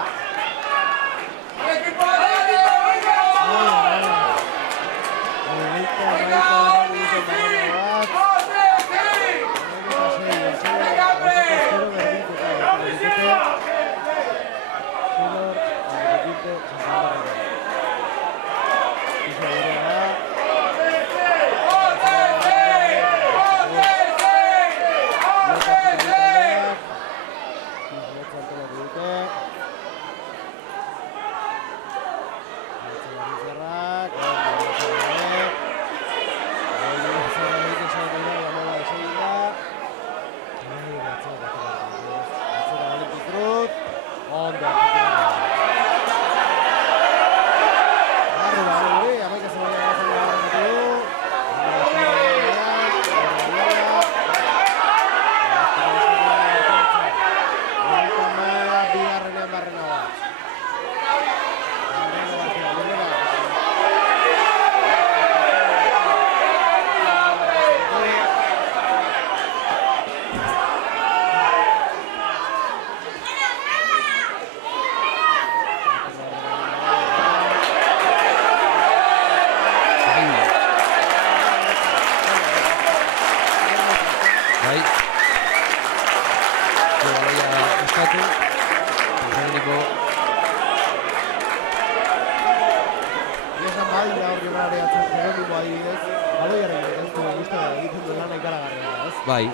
Bai,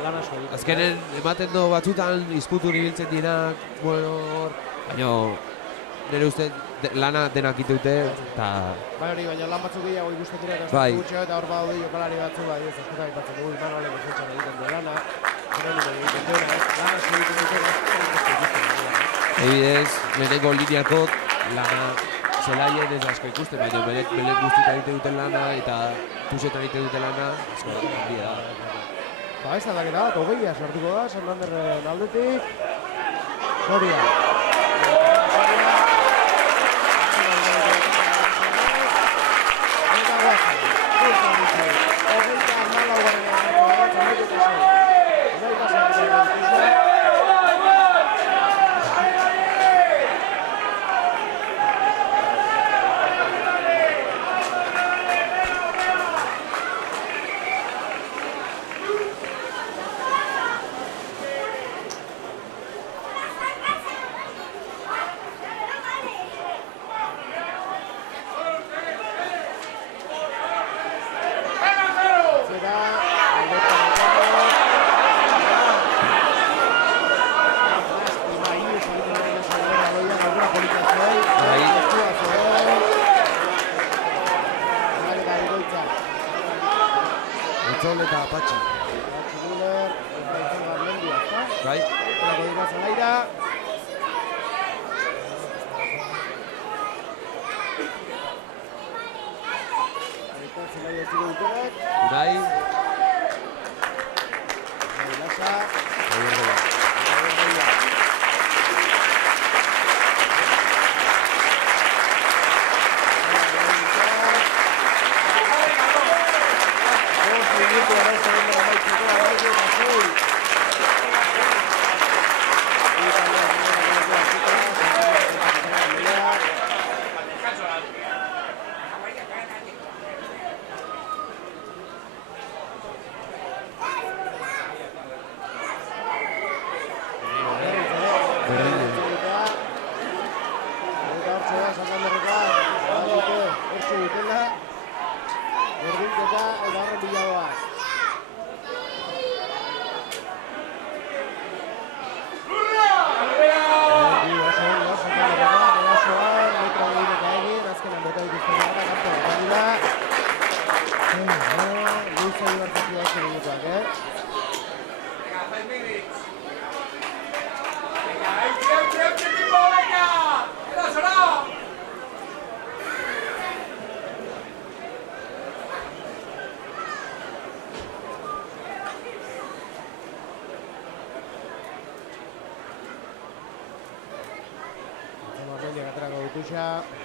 azkenen ematen du batzutan izputu ibiltzen dinak, bueno, baina nire uste lana denak iteute, eta... Bai hori, baina lan batzuk gehiago ikusten dira eta bai. gutxo eta hor badaude jokalari batzu, bai ez, askotan aipatzen dugu, Imanolek defentsan egiten du lana, egiten duena, lana asko egiten dute, Ebidez, lehenengo lineakok lana zelaien ez asko ikusten, baina belen guztietan egiten duten lana eta tusetan egiten duten lana, asko handia da. Ba, ez aldaketa bat, hogeia sartuko da, Santanderren aldetik. Soria. Eta guazen, hogeita Bertzol eta Patxi. Patxi Müller, eta izan Garmendia, ezta? Bai. Eta dira zelaira. Eta zelaira ez dira dutenak. Unai. Lasa.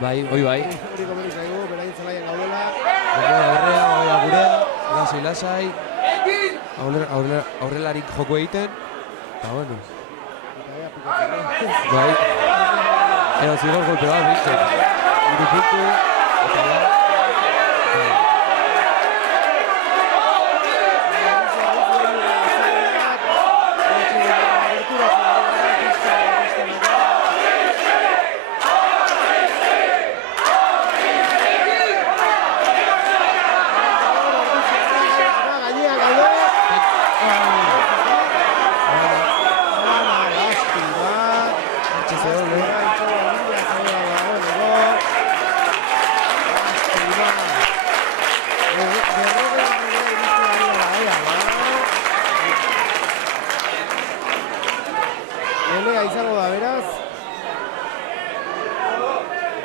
Bai, hoi bai. Hori komeni zaigu, berain zelaien gaudela. Aurrea, gurea, lasai. Aurrelarik joko egiten. Eta bueno. Bai. Ero zigo golpe bat, bizte. Iru puntu, eta da.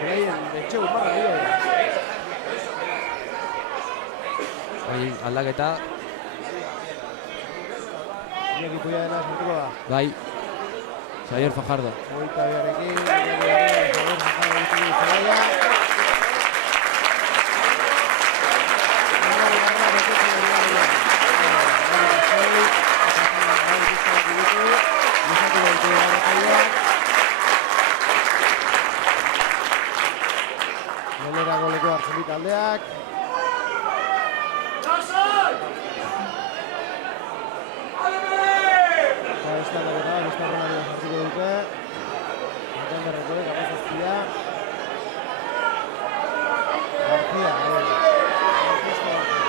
beraien etxe umarra dira. Aldaketa. Iñaki Puiadena sartuko da. Bai. Xavier Fajardo. Hogeita biarekin, Xavier Fajardo ditu Zelaia. Lelera goleko hartzen dit aldeak. Eta beste aldaketa, beste horrenari sartuko dute. Santanderreko kapazazkia. García, Francisco García.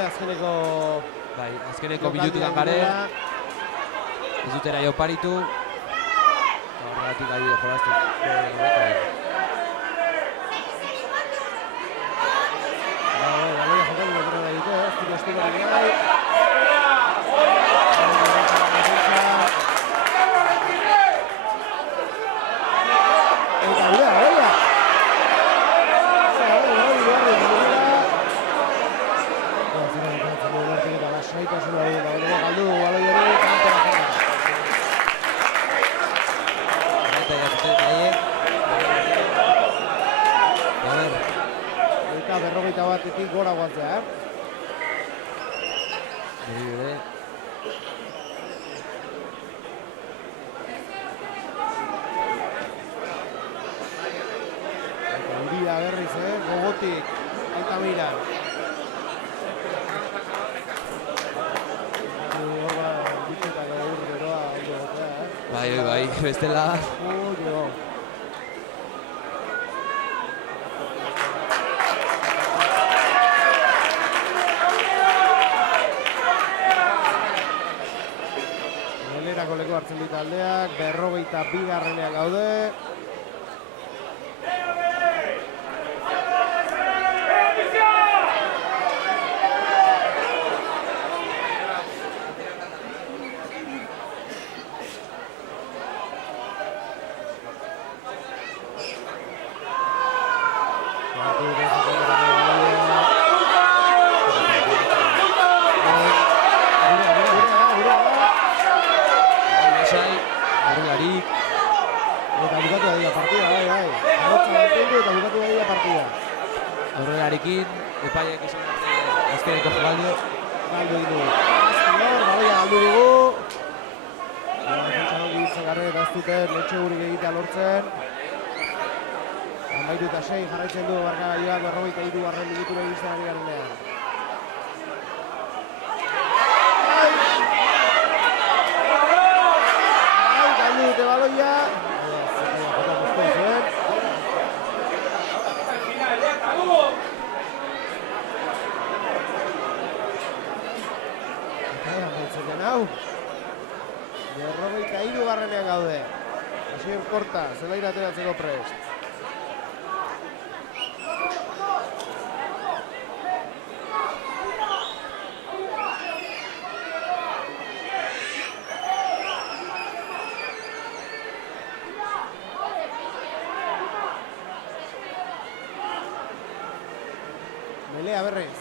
Azkeneko Bai, azkeneko minututan garen. Ez dutera jo paritu. Horregatik ari jolazten. Berrogeita batetik gora guatzea, Uria berriz, gogotik, Altamira. Bai, bestela. Leko hartzen dit aldeak, 42. gaude. Horrelarekin, epaiak izan azkeneko jokaldio. Galdu dugu. Azkenor, baloia galdu dugu. Defentsan ongi ditzen garret, ez duten letxe hurik egitea lortzen. 13-6 jarraitzen du Barkagailuak 43. minutura iristen ari garenean. Galdu dute baloia. Hau, 43. gaude. Asier Korta, zelaira ateratzeko prest. Melea berriz.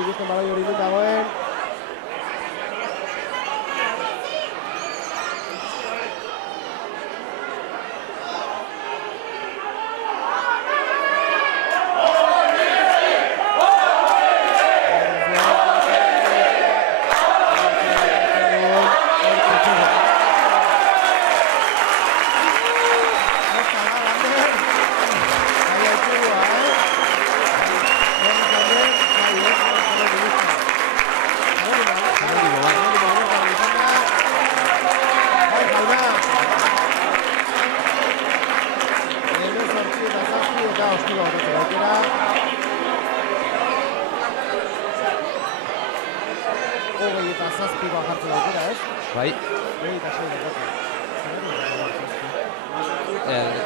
ikusten baloi hori dut dagoen. Bai.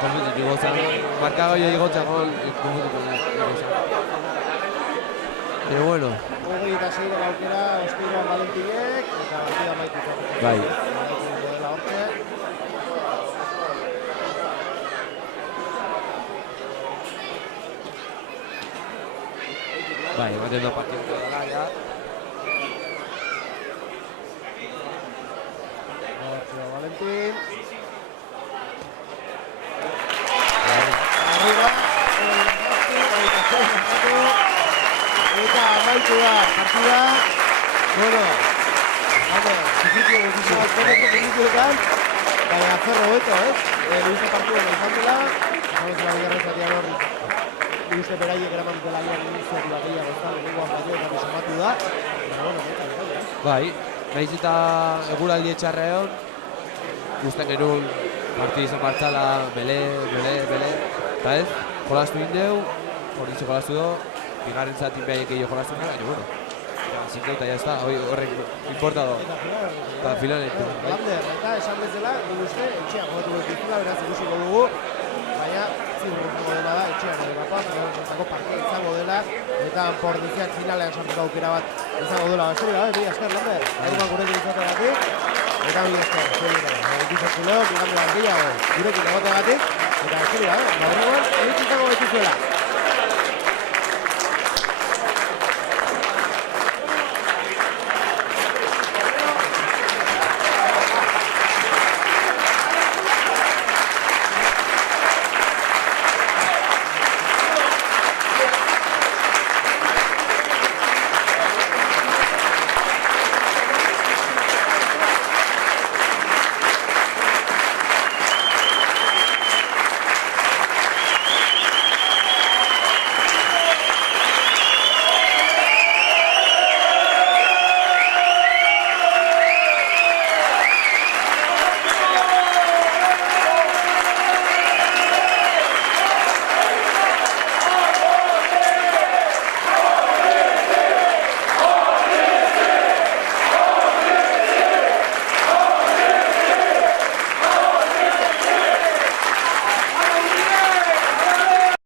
Konfutu igozan, markagailua igotzen konfutu igozan. Pero bueno. 26 aukera, Ostiroan Valentinek, eta partida amaituko. Bai. Bai, ematen da partida dela, ja. Valentín. Arriba. Eta amaitu da partida. Bueno, baina zerro beto, Luisa partida izan dela. Estamos en la bigarren zatian hor. Luisa beraiek eraman dela iniziatiba gehiago ezan, lenguan baino eta somatu da. Baina, bueno, bai, nahiz eta eguraldi etxarra egon, gusten genuen partida izan martzala, bele, eta ez, jolastu indeu, jolitzu jolastu do, bigarren zatin behaiek egin jolastu gara, baina, bueno, zindu eta jazta, horrek importa do, eta filanetu. Lander, eta esan bezala, nik uste, etxean jogatu dituzela, beraz ikusiko dugu, baina ziur izango dela da, etxean egin partida izango dela, eta Pordiziak finalean sartuko aukera bat izango dela. Besterik gabe, bi esker, Lander, gaurkoan gurekin izateagatik, eta bi esker, ikusatzuleo, bigandu bat gehiago gurekin egoteagatik, eta besterik gabe, Madrigoan, elitzitako betuzuela.